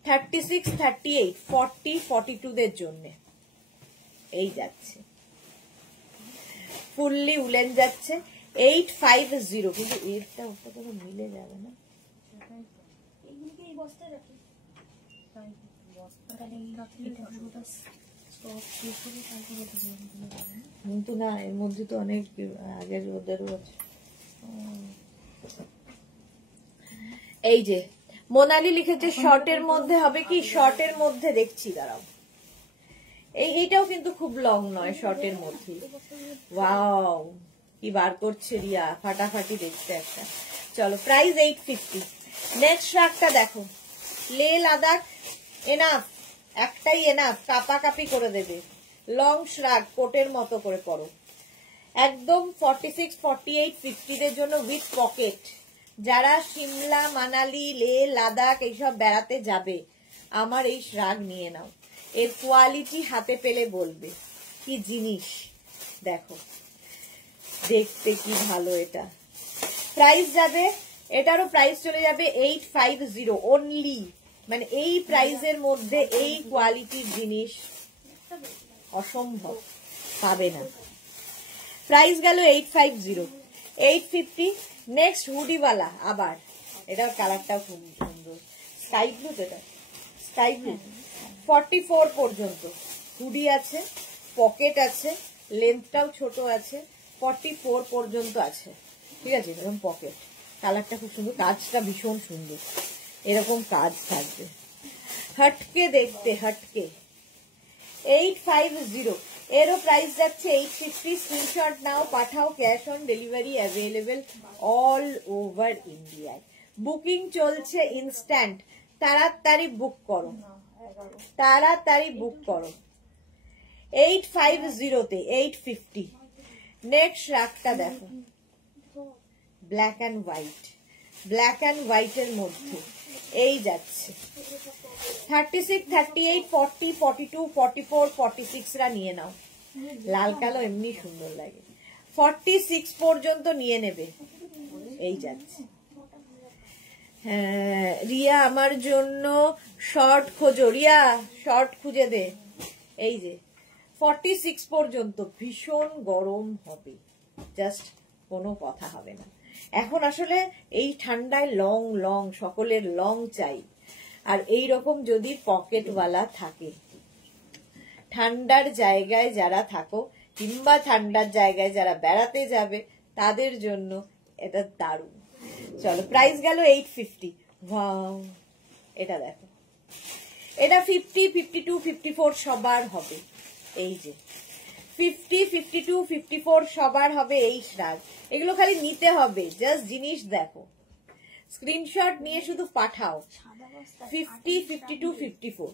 36, 38, 40, 42 দের জন্য এই যাচ্ছে, ফুললি উলেন যাচ্ছে 850। কিন্তু এরটা ওটা তো মিলে যাবে না, এইগুলোকে এই বস্তায় রাখি। কিন্তু না, এর মধ্যে তো অনেক আগের ওদেরও আছে। এই যে মোনালি লিখেছে শর্টের মধ্যে হবে কি? শর্টের মধ্যে দেখছি, দাঁড়াও। এইটাও কিন্তু খুব লং নয়, শর্টের মধ্যে। ওয়াও, কি বার করছে রিয়া, ফাটাফাটি দেখতে একটা। চলো, প্রাইস 850। নেক্সট শ্রাগটা দেখো, লে লাদাখ, এনাফ, একটাই এনাফ, কাপাকাপি করে দেবে। লং শ্রাগ, কোটের মতো করে পরো একদম। 46, 48, 50 দের জন্য উইথ পকেট। যারা সিমলা, মানালি, লে লাদাখ এইসব বেড়াতে যাবে, আমার এই শ্রাগ নিয়ে নাও। এর কোয়ালিটি হাতে পেলে বলবে কি জিনিস। দেখো দেখতে কি ভালো এটা। প্রাইস যাবে, এটারও প্রাইস চলে যাবে 850 অনলি। মানে এই প্রাইসের মধ্যে এই কোয়ালিটির জিনিস অসম্ভব, পাবে না। প্রাইস গেল 850, 850। নেক্সট হুডিওয়ালা, আবার এটার কালারটাও খুব সুন্দর, স্কাই ব্লু। যেটা স্কাই ব্লু, 44 পর্যন্ত হুডি আছে, পকেট আছে, লেন্থটাও ছোট আছে, 44 পর্যন্ত আছে। ঠিক আছে, এরকম পকেট, কালারটা খুব সুন্দর, কাজটা ভীষণ সুন্দর, এরকম কাজ থাকবে, হটকে দেখতে, হটকে। 850, এরও প্রাইস যাচ্ছে 850। স্ক্রিনশট নাও, পাঠাও, cash on delivery available all over ইন্ডিয়ায়। বুকিং চলছে ইনস্ট্যান্ট, তাড়াতাড়ি বুক করো, তাড়াতাড়ি বুক করো। 850-তে 850। নেক্সট রাগটা দেখো, black and white, black and হোয়াইটের মধ্যে এই যাচ্ছে 36, 38, 40, 42, 44, 46 রা নিয়ে নাও। লাল কালো এমনি সুন্দর লাগে। 46 পর্যন্ত নিয়ে নেবে, এই যাচ্ছে। হ্যাঁ রিয়া, আমার জন্য শর্ট খোঁজো। রিয়া, শর্ট খুঁজে দে। এই যে 46 পর্যন্ত ভীষণ গরম হবে, জাস্ট কোনো কথা হবে না। এখন আসলে এই ঠান্ডায় লং লং, সকলের লং চাই। আর এই রকম যদি পকেটওয়ালা থাকে, ঠান্ডার জায়গায় যারা থাকো কিংবা ঠান্ডার জায়গায় যারা বেড়াতে যাবে, তাদের জন্য এটা দারুণ। চলো, প্রাইস গেল 850। ওয়াও, এটা দেখো, এটা 50, 52, 54 সবার হবে। এই যে 50, 52, 54 সবার হবে এই শ্রাগ। এগুলো খালি নিতে হবে, জাস্ট জিনিস দেখো, স্ক্রিনশট নিয়ে শুধু পাঠাও। 50, 52, 54,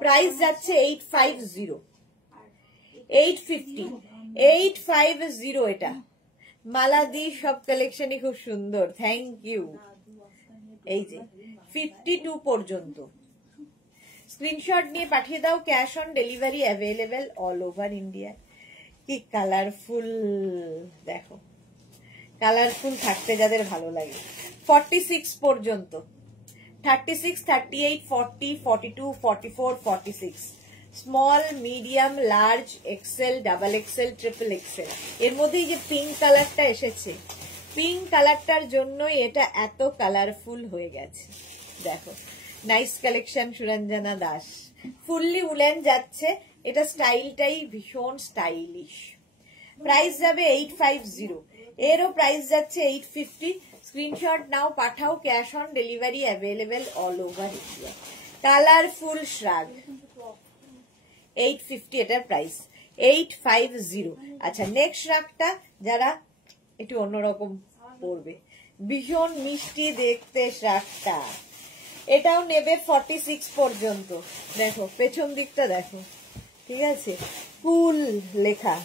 প্রাইস যাচ্ছে 850, 850, 850। এটা মালাদি, সব কালেকশনই খুব সুন্দর, থ্যাংক ইউ। এই যে 52 পর্যন্ত স্ক্রিনশট নিয়ে পাঠিয়ে দাও, cash on delivery available all over India. কি কালারফুল দেখো, কালারফুল থাকতে যাদের ভালো লাগে। 46 পর্যন্ত, 36, 38, 40, 42, 44, 46, small, medium, large, XL, double XL, triple XL. এর মধ্যে যে পিঙ্ক কালারটা এসেছে, পিঙ্ক কালারটার জন্যই এটা এত কালারফুল হয়ে গেছে। দেখো, nice collection, Suranjana Das. Fully woollen যাচ্ছে, এটা স্টাইলটাই ভীষণ স্টাইলিশ। প্রাইস যাবে 850, এরও প্রাইস যাচ্ছে 850। স্ক্রিনশট নাও, পাঠাও, cash on delivery available all over India. Colourful শ্রাগ 850, এটার প্রাইস 850। আচ্ছা, নেক্সট শ্রাগটা যারা একটু অন্যরকম পরবে, ভীষণ মিষ্টি দেখতে শ্রাগটা। এটাও নেবে 46 পর্যন্ত। দেখো পেছন দিকটা দেখো, ঠিক আছে, কুল লেখা,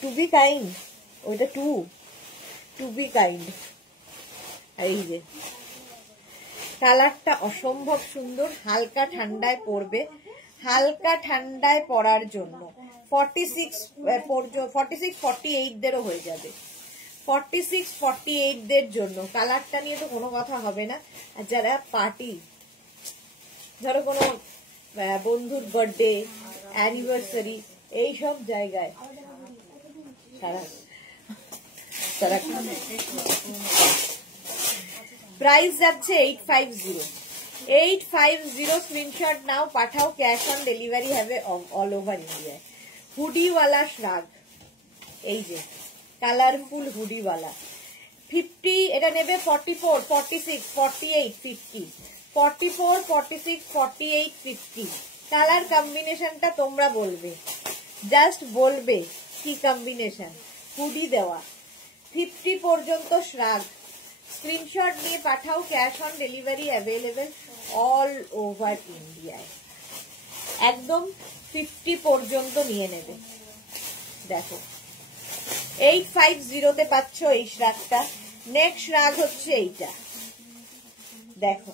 টু বি কাইন্ড, ওইটা টু বি কাইন্ড। এই যে কালারটা অসম্ভব সুন্দর, হালকা ঠান্ডায় পরবে, হালকা ঠান্ডায় পরার জন্য 46-48 দেরও হয়ে যাবে। 46-48 দের জন্য কালারটা নিয়ে তো কোনো কথা হবে না। আর যারা পার্টি, ধরো কোনো বন্ধুর বার্থডে, অ্যানিভার্সারি, এইসব জায়গায় সারা প্রাইস যাচ্ছে 850। 850 স্ক্রিনশট নাও, পাঠাও, ক্যাশ অন ডেলিভারি হবে অল ওভার ইন্ডিয়ায়। হুডিওয়ালা শ্রাগ, এই যে কালারফুল হুডিওয়ালা 50, এটা নেবে 44, 46, 48, 50, 44, 46, 48, 50। কালার কম্বিনেশনটা তোমরা বলবে, জাস্ট বলবে কি কম্বিনেশন। হুডি দেওয়া 50 পর্যন্ত শ্রাগ, স্ক্রিনশট নিয়ে পাঠাও, cash on delivery available all over ইন্ডিয়ায়। একদম 50 পর্যন্ত নিয়ে নেবে। দেখো 850 তে পাচ্ছ এই শ্রাগটা। নেক্সট শ্রাগ হচ্ছে এইটা, দেখো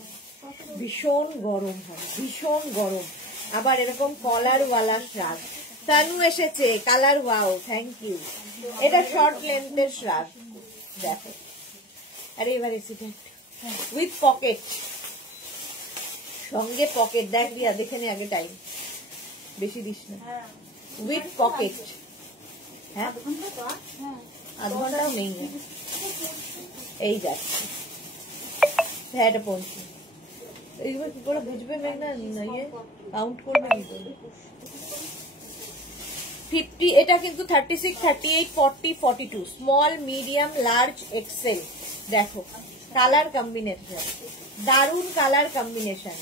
ভীষণ গরম হয়, ভীষণ গরম। আবার এরকম কলারওয়ালা শ্রাগ। তানু এসেছে, কালার ওয়াও, থ্যাংক ইউ। এটা শর্ট লেন্থের শ্রাগ, দেখো। আরে এবার এসেছে উইথ পকেট, সঙ্গে পকেট। দেখ দিয়া, দেখে নে আগে, টাইম বেশি দিস না। উইথ পকেট, হ্যাঁ আধ ঘন্টাও নেই, এই যাচ্ছে। হ্যাঁ এটা পৌঁছে, এইবার কি করে বুঝবে মেঘনা, ইয়ে কাউন্ট করবে কি করে? 50, এটা কিন্তু 36, 38, 40, 42, স্মল, মিডিয়াম, লার্জ, এক্সেল। দেখো কালার কম্বিনেশন, দারুন কালার কম্বিনেশন।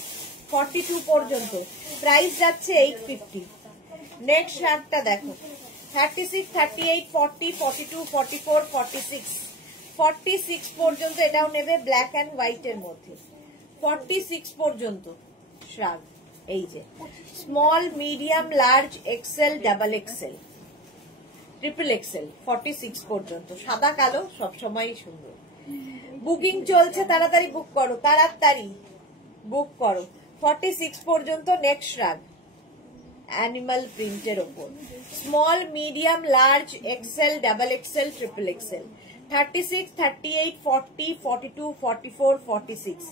42 পর্যন্ত প্রাইস যাচ্ছে 850। নেক্সট শার্টটা দেখো 36, 38, 40, 42, 44, 46, 46 পর্যন্ত এটাও নেবে, ব্ল্যাক অ্যান্ড হোয়াইট এর মধ্যে। 46 পর্যন্ত শ্রাগ, এই যে small, medium, large, XL, double XL, triple XL. 46 পর্যন্ত সাদা কালো সবসময় সুন্দর। বুকিং চলছে, তাড়াতাড়ি বুক করো, তাড়াতাড়ি বুক করো। 46 পর্যন্ত নেক্সট শ্রাগ, অ্যানিমাল প্রিন্টের ওপর, small, medium, large, XL, double XL, triple XL. 36, 38, 40, 42, 44, 46,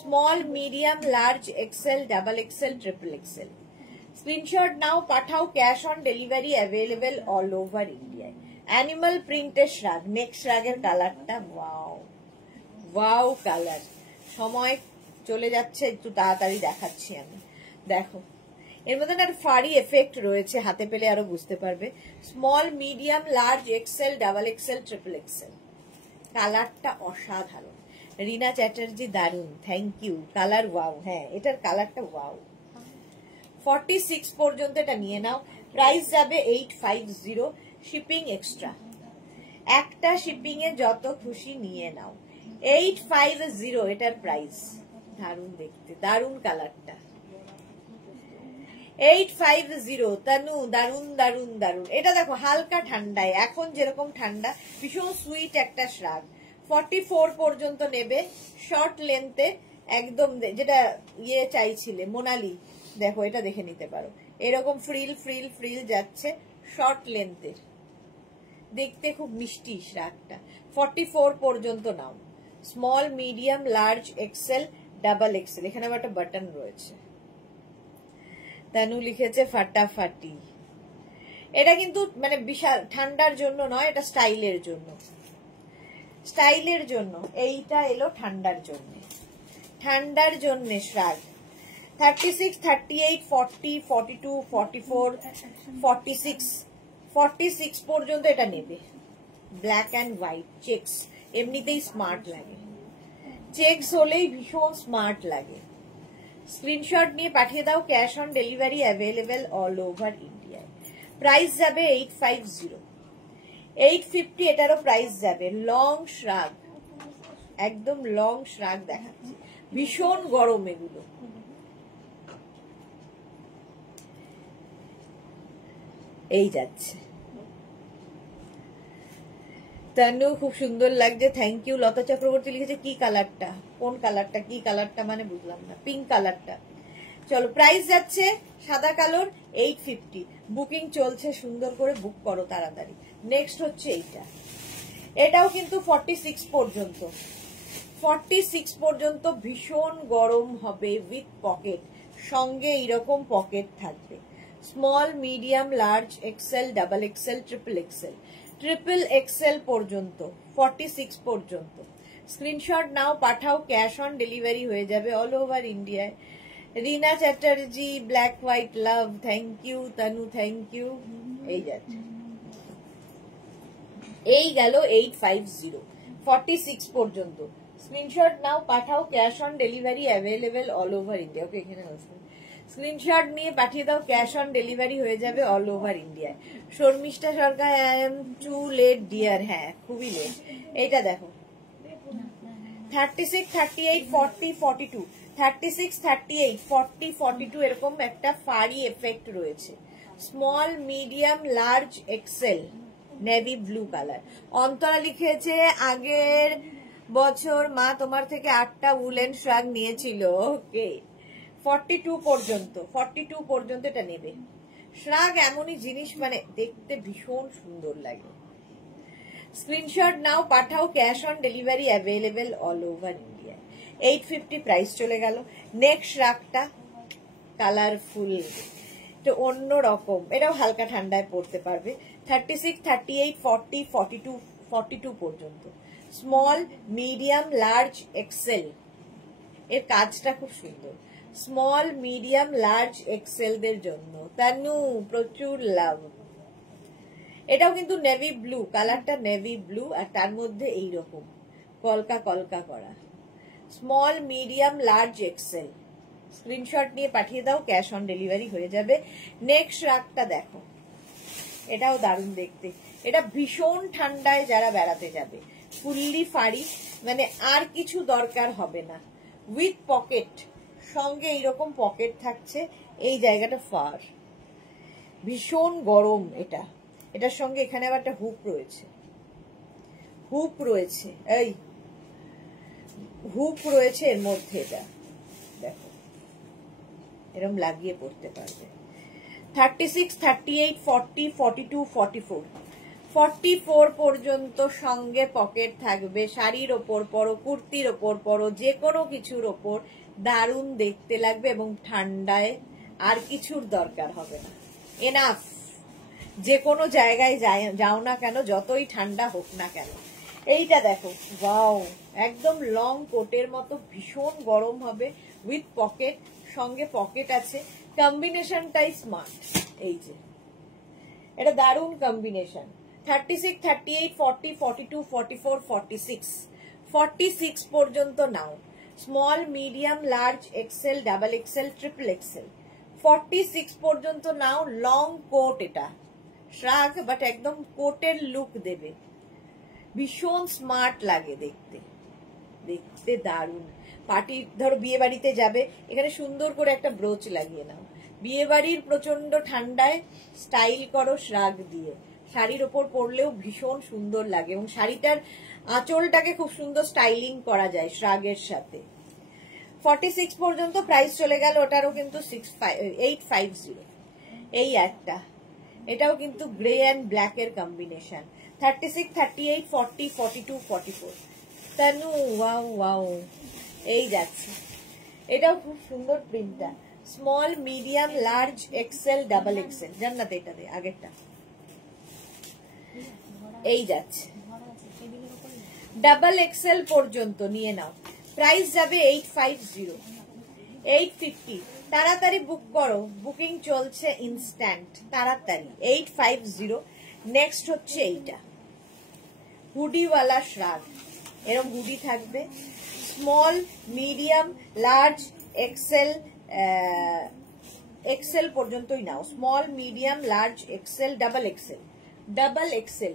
small, medium, large, XL, double XL, triple XL. Screenshot নাও, পাঠাও, cash on delivery available all over ইন্ডিয়ায়। অ্যানিমাল প্রিন্টের শ্রাগ। নেক্সট শ্রাগের কালারটা ওয়াও, ওয়াও কালার। সময় চলে যাচ্ছে, একটু তাড়াতাড়ি দেখাচ্ছি আমি। দেখো এর মধ্যে না ফারি এফেক্ট রয়েছে, হাতে পেলে আরো বুঝতে পারবে। Small, medium, large, XL, double XL, triple XL. কালারটা অসাধারণ। রিনা চ্যাটার্জি, দারুন, থ্যাংক ইউ। কালার ওয়াও, হ্যাঁ এটার কালারটা ওয়াও। 46 পর্যন্ত এটা নিয়ে নাও। প্রাইস যাবে 850, শিপিং এক্সট্রা। একটা শিপিং এ যত খুশি নিয়ে নাও। 850 এটার প্রাইস। দারুন দেখতে, দারুন কালারটা। 850 তানু, দারুন দারুন দারুন। এটা দেখো হালকা ঠান্ডায়, এখন যেরকম ঠান্ডা, ভীষণ সুইট একটা শ্রাগ। 44 পর্যন্ত নেবে, শর্ট লেন্থে একদম, যেটা ইয়ে চাইছিলে মোনালি, দেখো এটা দেখে নিতে পারো। এরকম ফ্রিল ফ্রিল ফ্রিল যাচ্ছে, শর্ট লেন্থের, দেখতে খুব মিষ্টি শ্রাগটা। 44 পর্যন্ত নাও। Small, medium, large, XL, double XL. এখানে আবার একটা বাটন রয়েছে। তানু লিখেছে ফাটাফাটি। এটা কিন্তু মানে বিশাল ঠান্ডার জন্য নয়, এটা স্টাইলের জন্য, স্টাইলের জন্য। এইটা এলো ঠান্ডার জন্য, ঠান্ডার জন্য শ্রাগ। 36, 38, 40, 42, 44, 46, 46 পর্যন্ত এটা নেবে। ব্ল্যাক অ্যান্ড হোয়াইট চেকস, এমনিতেই স্মার্ট লাগে, চেকস হলেই ভীষণ স্মার্ট লাগে। স্ক্রিনশট নিয়ে পাঠিয়ে দাও, cash on delivery available all over ইন্ডিয়ায়। প্রাইস যাবে 850। 850 এটারও প্রাইস যাবে। লং শ্রাগ, একদম লং শ্রাগ দেখাচ্ছি, ভীষণ গরম এগুলো। এই যাচ্ছে তানু, খুব সুন্দর লাগছে, থ্যাংক ইউ। লতা চক্রবর্তী লিখেছে কি কালারটা, কোন কালারটা, কি কালারটা মানে বুঝলাম না, পিঙ্ক কালারটা। চলো প্রাইস যাচ্ছে সাদা কালোর 850, বুকিং চলছে, সুন্দর করে বুক করো তাড়াতাড়ি। নেক্সট হচ্ছে এইটা, এটাও কিন্তু 46 পর্যন্ত, 46 পর্যন্ত ভীষণ গরম হবে, উইথ পকেট, সঙ্গে এইরকম পকেট থাকবে। Small, medium, large, XL, double XL, triple XL, triple XL পর্যন্ত 46 পর্যন্ত। স্ক্রিনশট নাও, পাঠাও, ক্যাশ অন ডেলিভারি হয়ে যাবে অল ওভার ইন্ডিয়ায়। Rina Chatterjee, black white love, thank you. Tanu thank you. এই যাচ্ছে, এই গেল 850, 46 পর্যন্ত। স্ক্রিনশট নাও, পাঠাও, cash on delivery available all over India. Okay, এখানে স্ক্রিনশট নিয়ে পাঠিয়ে দাও, ক্যাশ অন ডেলিভারি হয়ে যাবে অল ওভার ইন্ডিয়ায়। Sharmistha Sarkar, I am too late dear, হ্যাঁ খুবই লেট। এইটা দেখো 36, 38, 40, 42, 36, 38, 40, 42 এরকম একটা ফাড়ি এফেক্ট রয়েছে। Small, medium, large, XL, navy blue colour. Antara লিখেছে আগের বছর মা তোমার থেকে 8টা উলেন শ্রাগ নিয়েছিল। ওকে, 42 পর্যন্ত, 42 পর্যন্ত এটা নেবে। শ্রাগ এমনই জিনিস, মানে দেখতে ভীষণ সুন্দর লাগে। স্ক্রিনশট নাও, পাঠাও, cash on delivery available all over India. 850 price চলে গেল। নেক্সট শ্রাগটা কালারফুল, এটা অন্য রকম, এটাও হালকা ঠান্ডায় পড়তে পারবে। 36, 38, 40, 42, 42 পর্যন্ত। স্মল, মিডিয়াম, লার্জ, এক্সেল, এর কাজটা খুব সুন্দর। স্মল, মিডিয়াম, লার্জ, এক্সেলদের জন্য। তানু প্রচুর লাভ। এটাও কিন্তু নেভি ব্লু কালারটা, নেভি ব্লু, আর তার মধ্যে এইরকম কলকা কলকা করা। Small, medium, large, XL. Screenshot নিয়ে পাঠিয়ে দাও, ক্যাশ অন ডেলিভারি হয়ে যাবে। নেক্সট রাগটা দেখো, এটাও দারুণ দেখতে। এটা ভীষণ ঠান্ডায় যারা বেড়াতে যাবে, ফুললি ফাড়ি, মানে আর কিছু দরকার হবে না, উইথ পকেট, সঙ্গে এইরকম পকেট থাকছে, এই জায়গাটা ফার, ভীষণ গরম এটা। এটার সঙ্গে এখানে আবার একটা হুক রয়েছে, হুক রয়েছে, এই হুক রয়েছে এর মধ্যে, এটা দেখো এরকম লাগিয়ে পড়তে পারবে। 36, 38, 40, 42, 44, 44 পর্যন্ত সঙ্গে পকেট থাকবে। শাড়ির ওপর পরো, কুর্তির ওপর পরো, যে কোনো কিছুর ওপর দারুণ দেখতে লাগবে, এবং ঠান্ডায় আর কিছুর দরকার হবে না, এনাফ। যে কোনো জায়গায় যাও না কেন, যতই ঠান্ডা হোক না কেন। এইটা দেখো, ওয়াও, একদম লং কোটের মতো, ভীষণ গরম হবে, উইথ পকেট, সঙ্গে পকেট আছে। কম্বিনেশনটাই স্মার্ট, এই যে এটা দারুণ কম্বিনেশন। 36, 38, 40, 42, 44, 46, 46 পর্যন্ত নাও। Small, medium, large, XL, double XL, triple XL, 46 পর্যন্ত নাও। লং কোট, এটা শ্রাগ, বাট একদম কোটের লুক দেবে, ভীষণ স্মার্ট লাগে দেখতে, দেখতে দারুণ। পার্টি, ধরো বিয়ে বাড়িতে যাবে, এখানে সুন্দর করে একটা ব্রোচ লাগিয়ে নাও। বিয়ে বাড়ির প্রচন্ড ঠান্ডায় স্টাইল করো শ্রাগ দিয়ে, শাড়ির ওপর পরলেও ভীষণ সুন্দর লাগে, এবং শাড়িটার আঁচলটাকে খুব সুন্দর স্টাইলিং করা যায় শ্রাগের সাথে। 46 পর্যন্ত প্রাইস চলে গেল, ওটারও কিন্তু 850। এই একটা, এটাও কিন্তু গ্রে অ্যান্ড ব্ল্যাক এর কম্বিনেশন। 36, 38, 40, 42, 44। তানু ওয়াও ওয়াও, এই যাচ্ছে, এটাও খুব সুন্দর প্রিন্টটা। Small, medium, large, XL, double XL. Jannat এটা দে, আগেরটা, এই যাচ্ছে ডাবল এক্সেল পর্যন্ত নিয়ে নাও। প্রাইস যাবে 850, 850। তাড়াতাড়ি বুক করো, বুকিং চলছে ইনস্ট্যান্ট, তাড়াতাড়ি। 850। নেক্সট হচ্ছে এইটা, হুডিওয়ালা শ্রাগ, এরকম হুডি থাকবে। Small, medium, large, XL, XL পর্যন্তই নাও। Small, medium, large, XL, double XL, double XL,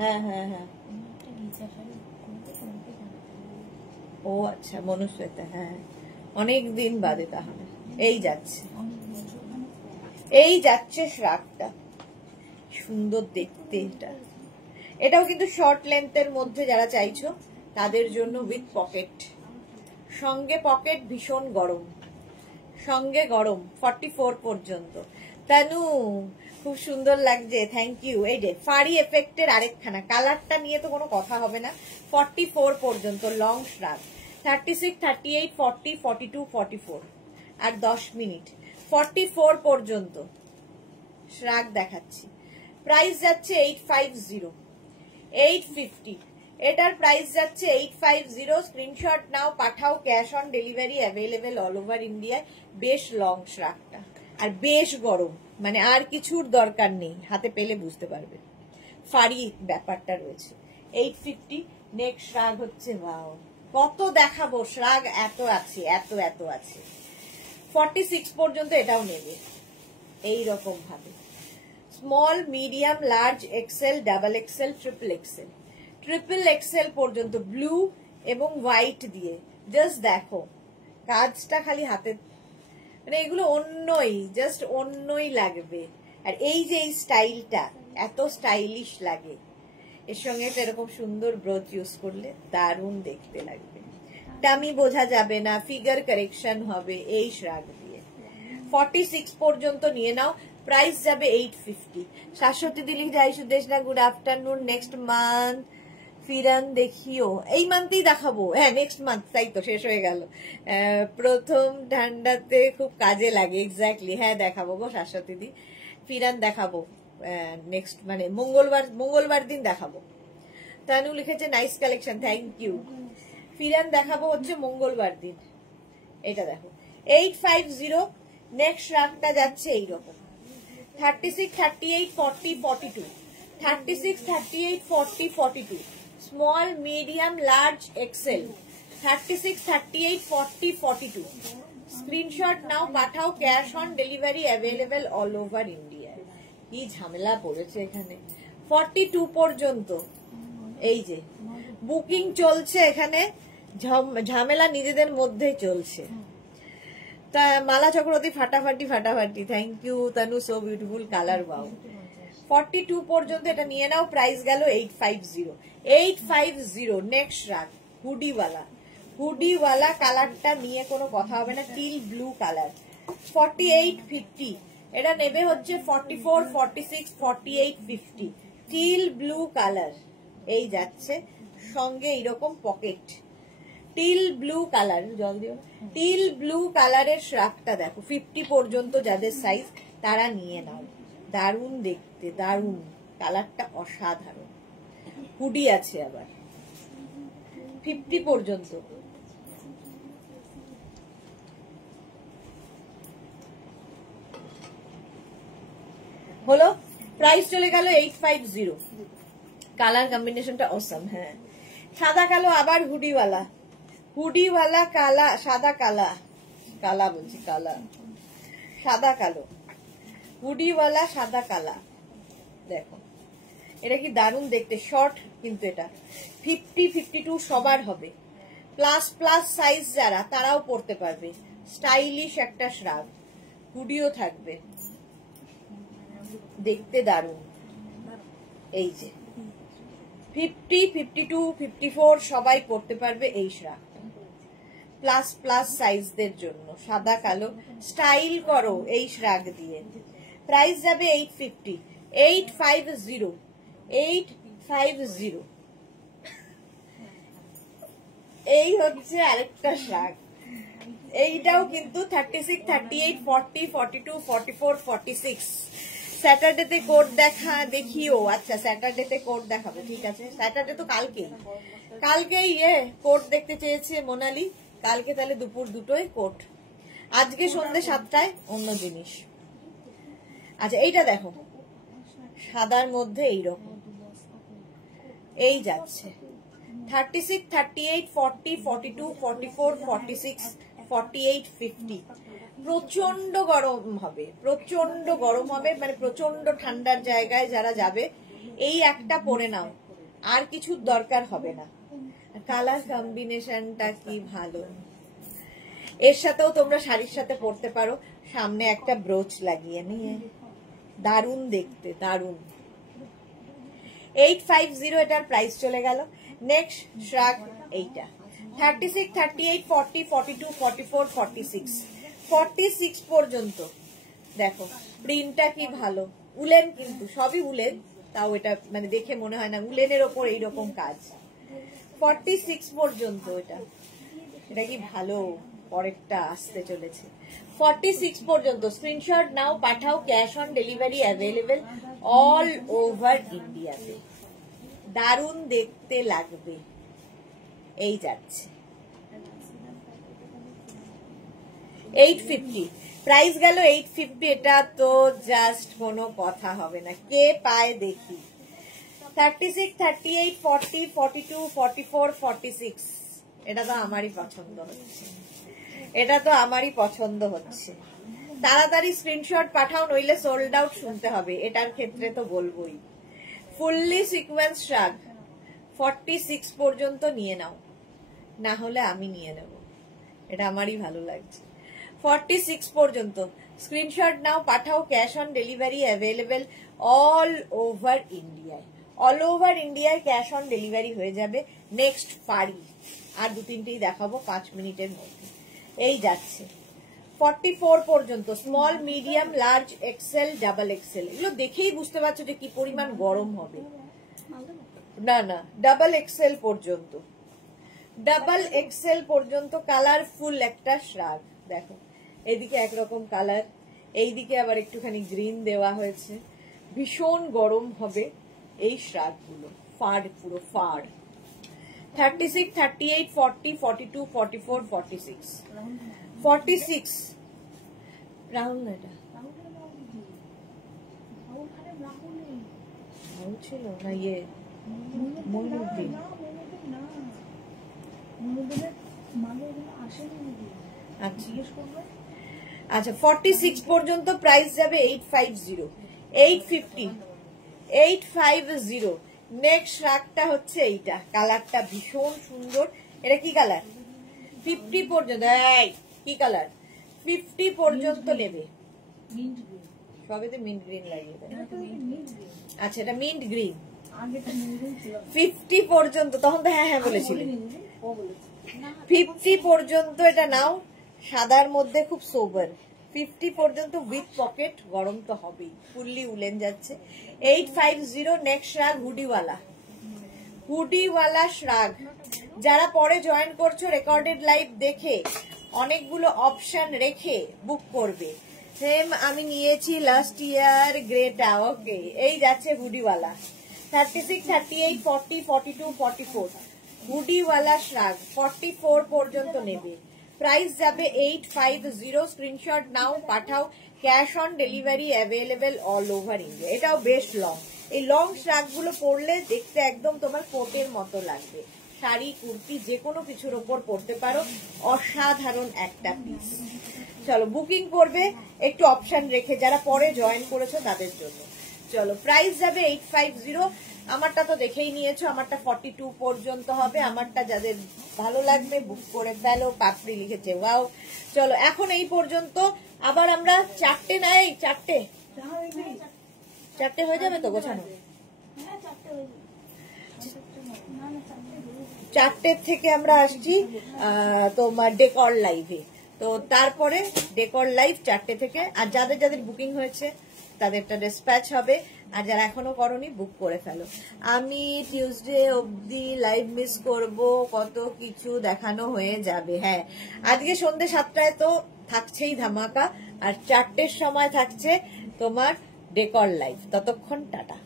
হ্যাঁ হ্যাঁ হ্যাঁ, ও আচ্ছা মনুষ্যতা, হ্যাঁ অনেক দিন বাদে তাহলে এই যাচ্ছে, এই যাচ্ছে শ্রাগটা, সুন্দর দেখতে। এটাও কিন্তু শর্ট লেন্থের মধ্যে যারা চাইছো তাদের জন্য, উইথ পকেট, সঙ্গে পকেট, ভীষণ গরম, সঙ্গে গরম 44 পর্যন্ত। তানু খুব সুন্দর লাগছে, থ্যাংক ইউ। এই যে ফারি এফেক্টের আরেকখানা, কালারটা নিয়ে তো কোনো কথা হবে না। 44 পর্যন্ত লং শ্রাগ, 36, 38, 40, 42, 44 আর 10 মিনিট। 44 পর্যন্ত শ্রাগ দেখাচ্ছি। প্রাইস যাচ্ছে 850, 850। এটার প্রাইস যাচ্ছে 850। স্ক্রিনশট নাও, পাঠাও, cash on delivery available all over ইন্ডিয়ায়। বেশ লং শ্রাগটা আর বেশ গরম, মানে আর কিছুর দরকার নেই, হাতে পেলে বুঝতে পারবে ফারি ব্যাপারটা রয়েছে। 850। নেক্সট শ্রাগ হচ্ছে, ওয়াও কত দেখাবো শ্রাগ, এত আছে, এত এত আছে। 46 পর্যন্ত এটাও নেবে এইরকম ভাবে। Small, medium, large, XL, double XL, triple XL, triple XL পর্যন্ত ব্লু এবং হোয়াইট দিয়ে। জাস্ট দেখো কাজটা খালি হাতে, মানে এগুলো অন্যই, জাস্ট অন্যই লাগবে। আর এই যে এই স্টাইলটা এত স্টাইলিশ লাগে, এর সঙ্গে এরকম সুন্দর ব্রোচ ইউজ করলে দারুণ দেখতে লাগবে। টামি বোঝা যাবে না, ফিগার কারেকশন হবে এই শ্রাগ দিয়ে। 46 পর্যন্ত নিয়ে নাও, প্রাইস যাবে 850। শাশ্বতী দিলি যাই সুদেশ না, গুড আফটারনুন। নেক্সট মান্থ ফিরান দেখিও, এই মান্থেই দেখাবো, হ্যাঁ নেক্সট মান্থ, তাই তো শেষ হয়ে গেল। প্রথম ঠান্ডাতে খুব কাজে লাগে, এক্স্যাক্টলি, হ্যাঁ দেখাবো গো শাশ্বতী দি, ফিরান দেখাবো নেক্সট, মানে মঙ্গলবার দিন দেখাবো। তানু লিখেছে নাইস কালেকশন, থ্যাংক ইউ। ফিরান দেখাবো হচ্ছে মঙ্গলবার দিন। এটা দেখো 850। নেক্সট রাগটা যাচ্ছে এইরকম, 36, 38, 40, 42, 36, 38, 40, 42, small, medium, large, XL, 36, 38, 40, 42। Screenshot নাও, পাঠাও, cash on delivery available all over India. কি ঝামেলা পড়েছে এখানে। 42 পর্যন্ত এই যে বুকিং চলছে, এখানে ঝামেলা নিজেদের মধ্যে চলছে। তা মালা চক্রবর্তী ফাটাফাটি ফাটাফাটি, thank you Tanu, so beautiful colour, wow. 42 পর্যন্ত এটা নিয়ে নাও, প্রাইস গেল 850, 850। নেক্সট রাগ হুডিওয়ালা, হুডিওয়ালা কালারটা নিয়ে কোনো কথা হবে না, টিল ব্লু কালার। 48, 50। এটা নেবে হচ্ছে 44, 46, 48, 50। টিল ব্লু কালার এই যাচ্ছে, সঙ্গে এইরকম পকেট, টিল ব্লু কালার, জল দিও, টিল ব্লু কালারের শ্রাগটা দেখো। 50 পর্যন্ত যাদের সাইজ তারা নিয়ে নাও, দারুণ দেখতে, দারুণ কালারটা, অসাধারণ। হুডি আছে আবার 50 পর্যন্ত। হলো, প্রাইস চলে গেল 850। কালার কম্বিনেশনটা অসম, হ্যাঁ সাদা কালো, আবার হুডিওয়ালা, হুডিওয়ালা কালা, সাদা কালা, কালা বলছি কালা, সাদা কালো, হুডিওয়ালা সাদা কালা। দেখো এটা কি দারুণ দেখতে, শর্ট কিন্তু এটা 50, 52 সবার হবে, প্লাস প্লাস সাইজ যারা তারাও পরতে পারবে। স্টাইলিশ একটা শ্রাগ, হুডিও থাকবে, দেখতে দারুণ। এই যে 50, 52, 54 সবাই পরতে পারবে এই শ্রাগ, প্লাস প্লাস সাইজদের জন্য, সাদা কালো, স্টাইল করো এই শ্রাগ দিয়ে। প্রাইস যাবে 850, 850, 850। এই হচ্ছে আরেকটা শ্রাগ, এইটাও কিন্তু 36, 38, 40, 42, 44, 46। স্যাটারডেতে কোড দেখিও, আচ্ছা স্যাটারডেতে কোড দেখাবো, ঠিক আছে। স্যাটারডে তো কালকেই কোড দেখতে চেয়েছে মোনালি, কালকে তাহলে দুপুর 2টোয় কোড, আজকে সন্ধ্যে 7টায় অন্য জিনিস। আচ্ছা এইটা দেখো, সাদার মধ্যে এইরকম এই যাচ্ছে, 36, 38, 40, 42, 44, 46, 48, 50। প্রচন্ড গরম হবে, প্রচন্ড গরম হবে, মানে প্রচন্ড ঠান্ডার জায়গায় যারা যাবে এই একটা পরে নাও, আর কিছুর দরকার হবে না। কালার কম্বিনেশনটা কি ভালো, এর সাথেও তোমরা শাড়ির সাথে পরতে পারো, সামনে একটা ব্রোচ লাগিয়ে নিয়ে, দারুণ দেখতে, দারুণ। 850 এটার প্রাইস চলে গেল। নেক্সট শ্রাগ এইটা 36, 38, 40, 42, 44, 46, 46 পর্যন্ত। দেখো প্রিন্টটা কি ভালো, উলেন কিন্তু সবই উলেন, তাও এটা মানে দেখে মনে হয় না উলেনের ওপর এইরকম কাজ। 46 পর্যন্ত এটা কি ভালো, পরেরটা আসতে চলেছে। 46 পর্যন্ত স্ক্রিনশট নাও, পাঠাও, cash on delivery available all over ইন্ডিয়াতে। দারুণ দেখতে লাগবে। এই যাচ্ছে 850, প্রাইস গেল 850। এটা তো জাস্ট কোনো কথা হবে না, কে পায় দেখি। 36, 38, 40, 42, 44, 46, এটা তো আমারই পছন্দ হচ্ছে, এটা তো আমারই পছন্দ হচ্ছে। তাড়াতাড়ি স্ক্রিনশট পাঠাও, নইলে সোল্ড আউট শুনতে হবে, এটার ক্ষেত্রে তো বলবোই। ফুললি সিকোয়েন্স শ্রাগ 46 পর্যন্ত নিয়ে নাও, না হলে আমি নিয়ে নেব, এটা আমারই ভালো লাগছে। 46 পর্যন্ত স্ক্রিনশট নাও, পাঠাও, cash on delivery available all over ইন্ডিয়ায়। অল ওভার ইন্ডিয়ায় ক্যাশ অন ডেলিভারি হয়ে যাবে। নেক্সট পারি, আর 2-3টেই দেখাবো 5 মিনিটের মধ্যে। এই যাচ্ছে 44 পর্যন্ত, small, medium, large, XL, double XL. এগুলো দেখেই বুঝতে পারছো যে কি পরিমাণ গরম হবে। না না, ডাবল এক্সেল পর্যন্ত, ডাবল এক্সেল পর্যন্ত কালারফুল একটা শ্রাগ। দেখো এদিকে একরকম কালার, এইদিকে আবার একটুখানি গ্রিন দেওয়া হয়েছে। ভীষণ গরম হবে এই শ্রাগগুলো, ফাড়, পুরো ফাড়। 36, 38, 40, 42, 44, 46, 46 রাহুল না, এটা রাহুল ছিল না, ইয়ে মইনুদ্দিন। আচ্ছা 46 পর্যন্ত প্রাইস যাবে 850, 850, 850। নেক্সট শ্রাগটা হচ্ছে এইটা, কালারটা ভীষণ সুন্দর। এটা কি কালার? 50 পর্যন্ত। এই কি কালার? 50 পর্যন্ত নেবে, সবেতে মিন্ট গ্রিন লাগিয়ে দেয়। আচ্ছা এটা মিন্ট গ্রিন, 50 পর্যন্ত, তখন তো হ্যাঁ হ্যাঁ বলেছিলে। 50 পর্যন্ত এটা নাও, সাদার মধ্যে খুব সোবার। 50 পর্যন্ত উইথ পকেট, গরম তো হবেই, ফুললি উলেন যাচ্ছে। 850। নেক্সট শ্রাগ হুডিওয়ালা, হুডিওয়ালা শ্রাগ। যারা পরে জয়েন করছো রেকর্ডেড লাইভ দেখে অনেকগুলো অপশন রেখে বুক করবে। সেম আমি নিয়েছি লাস্ট ইয়ার গ্রেটা। ওকে, এই যাচ্ছে হুডিওয়ালা 36, 38, 40, 42, 44, হুডিওয়ালা শ্রাগ 44 পর্যন্ত নেবে। প্রাইস যাবে 850। স্ক্রিনশট নাও, পাঠাও, cash on delivery available all over India. এটাও বেশ লং, এই লং শ্রাগগুলো পরলে দেখতে একদম তোমার কোটের মতো লাগবে। শাড়ি, কুর্তি যে কোনো কিছুর ওপর পরতে পারো, অসাধারণ একটা পিস। চলো বুকিং করবে একটু অপশন রেখে, যারা পরে জয়েন করেছো তাদের জন্য। চলো প্রাইস যাবে 850। আমারটা তো দেখেই নিয়েছো, আমারটা 42 পর্যন্ত হবে। আমারটা যাদের ভালো লাগবে বুক করে ফেলো। পাপড়ি লিখেছে ওয়াও। চলো এখন এই পর্যন্ত, আবার আমরা 4টে নাই, 4টে হয়ে যাবে তো গোছানো। 4টের থেকে আমরা আসছি তোমার ডেকর লাইভে, তো তারপরে ডেকর লাইভ 4টে থেকে। আর যাদের যাদের বুকিং হয়েছে তাদেরটা ডিসপ্যাচ হবে, আর যারা এখনো করনি বুক করে ফেলো। আমি টিউসডে অবধি লাইভ মিস করব, কত কিছু দেখানো হয়ে যাবে। হ্যাঁ, আজকে সন্ধ্যে 7টায় তো থাকছেই ধামাকা, আর 4টের সময় থাকছে তোমার ডেকর লাইভ। ততক্ষণ টাটা।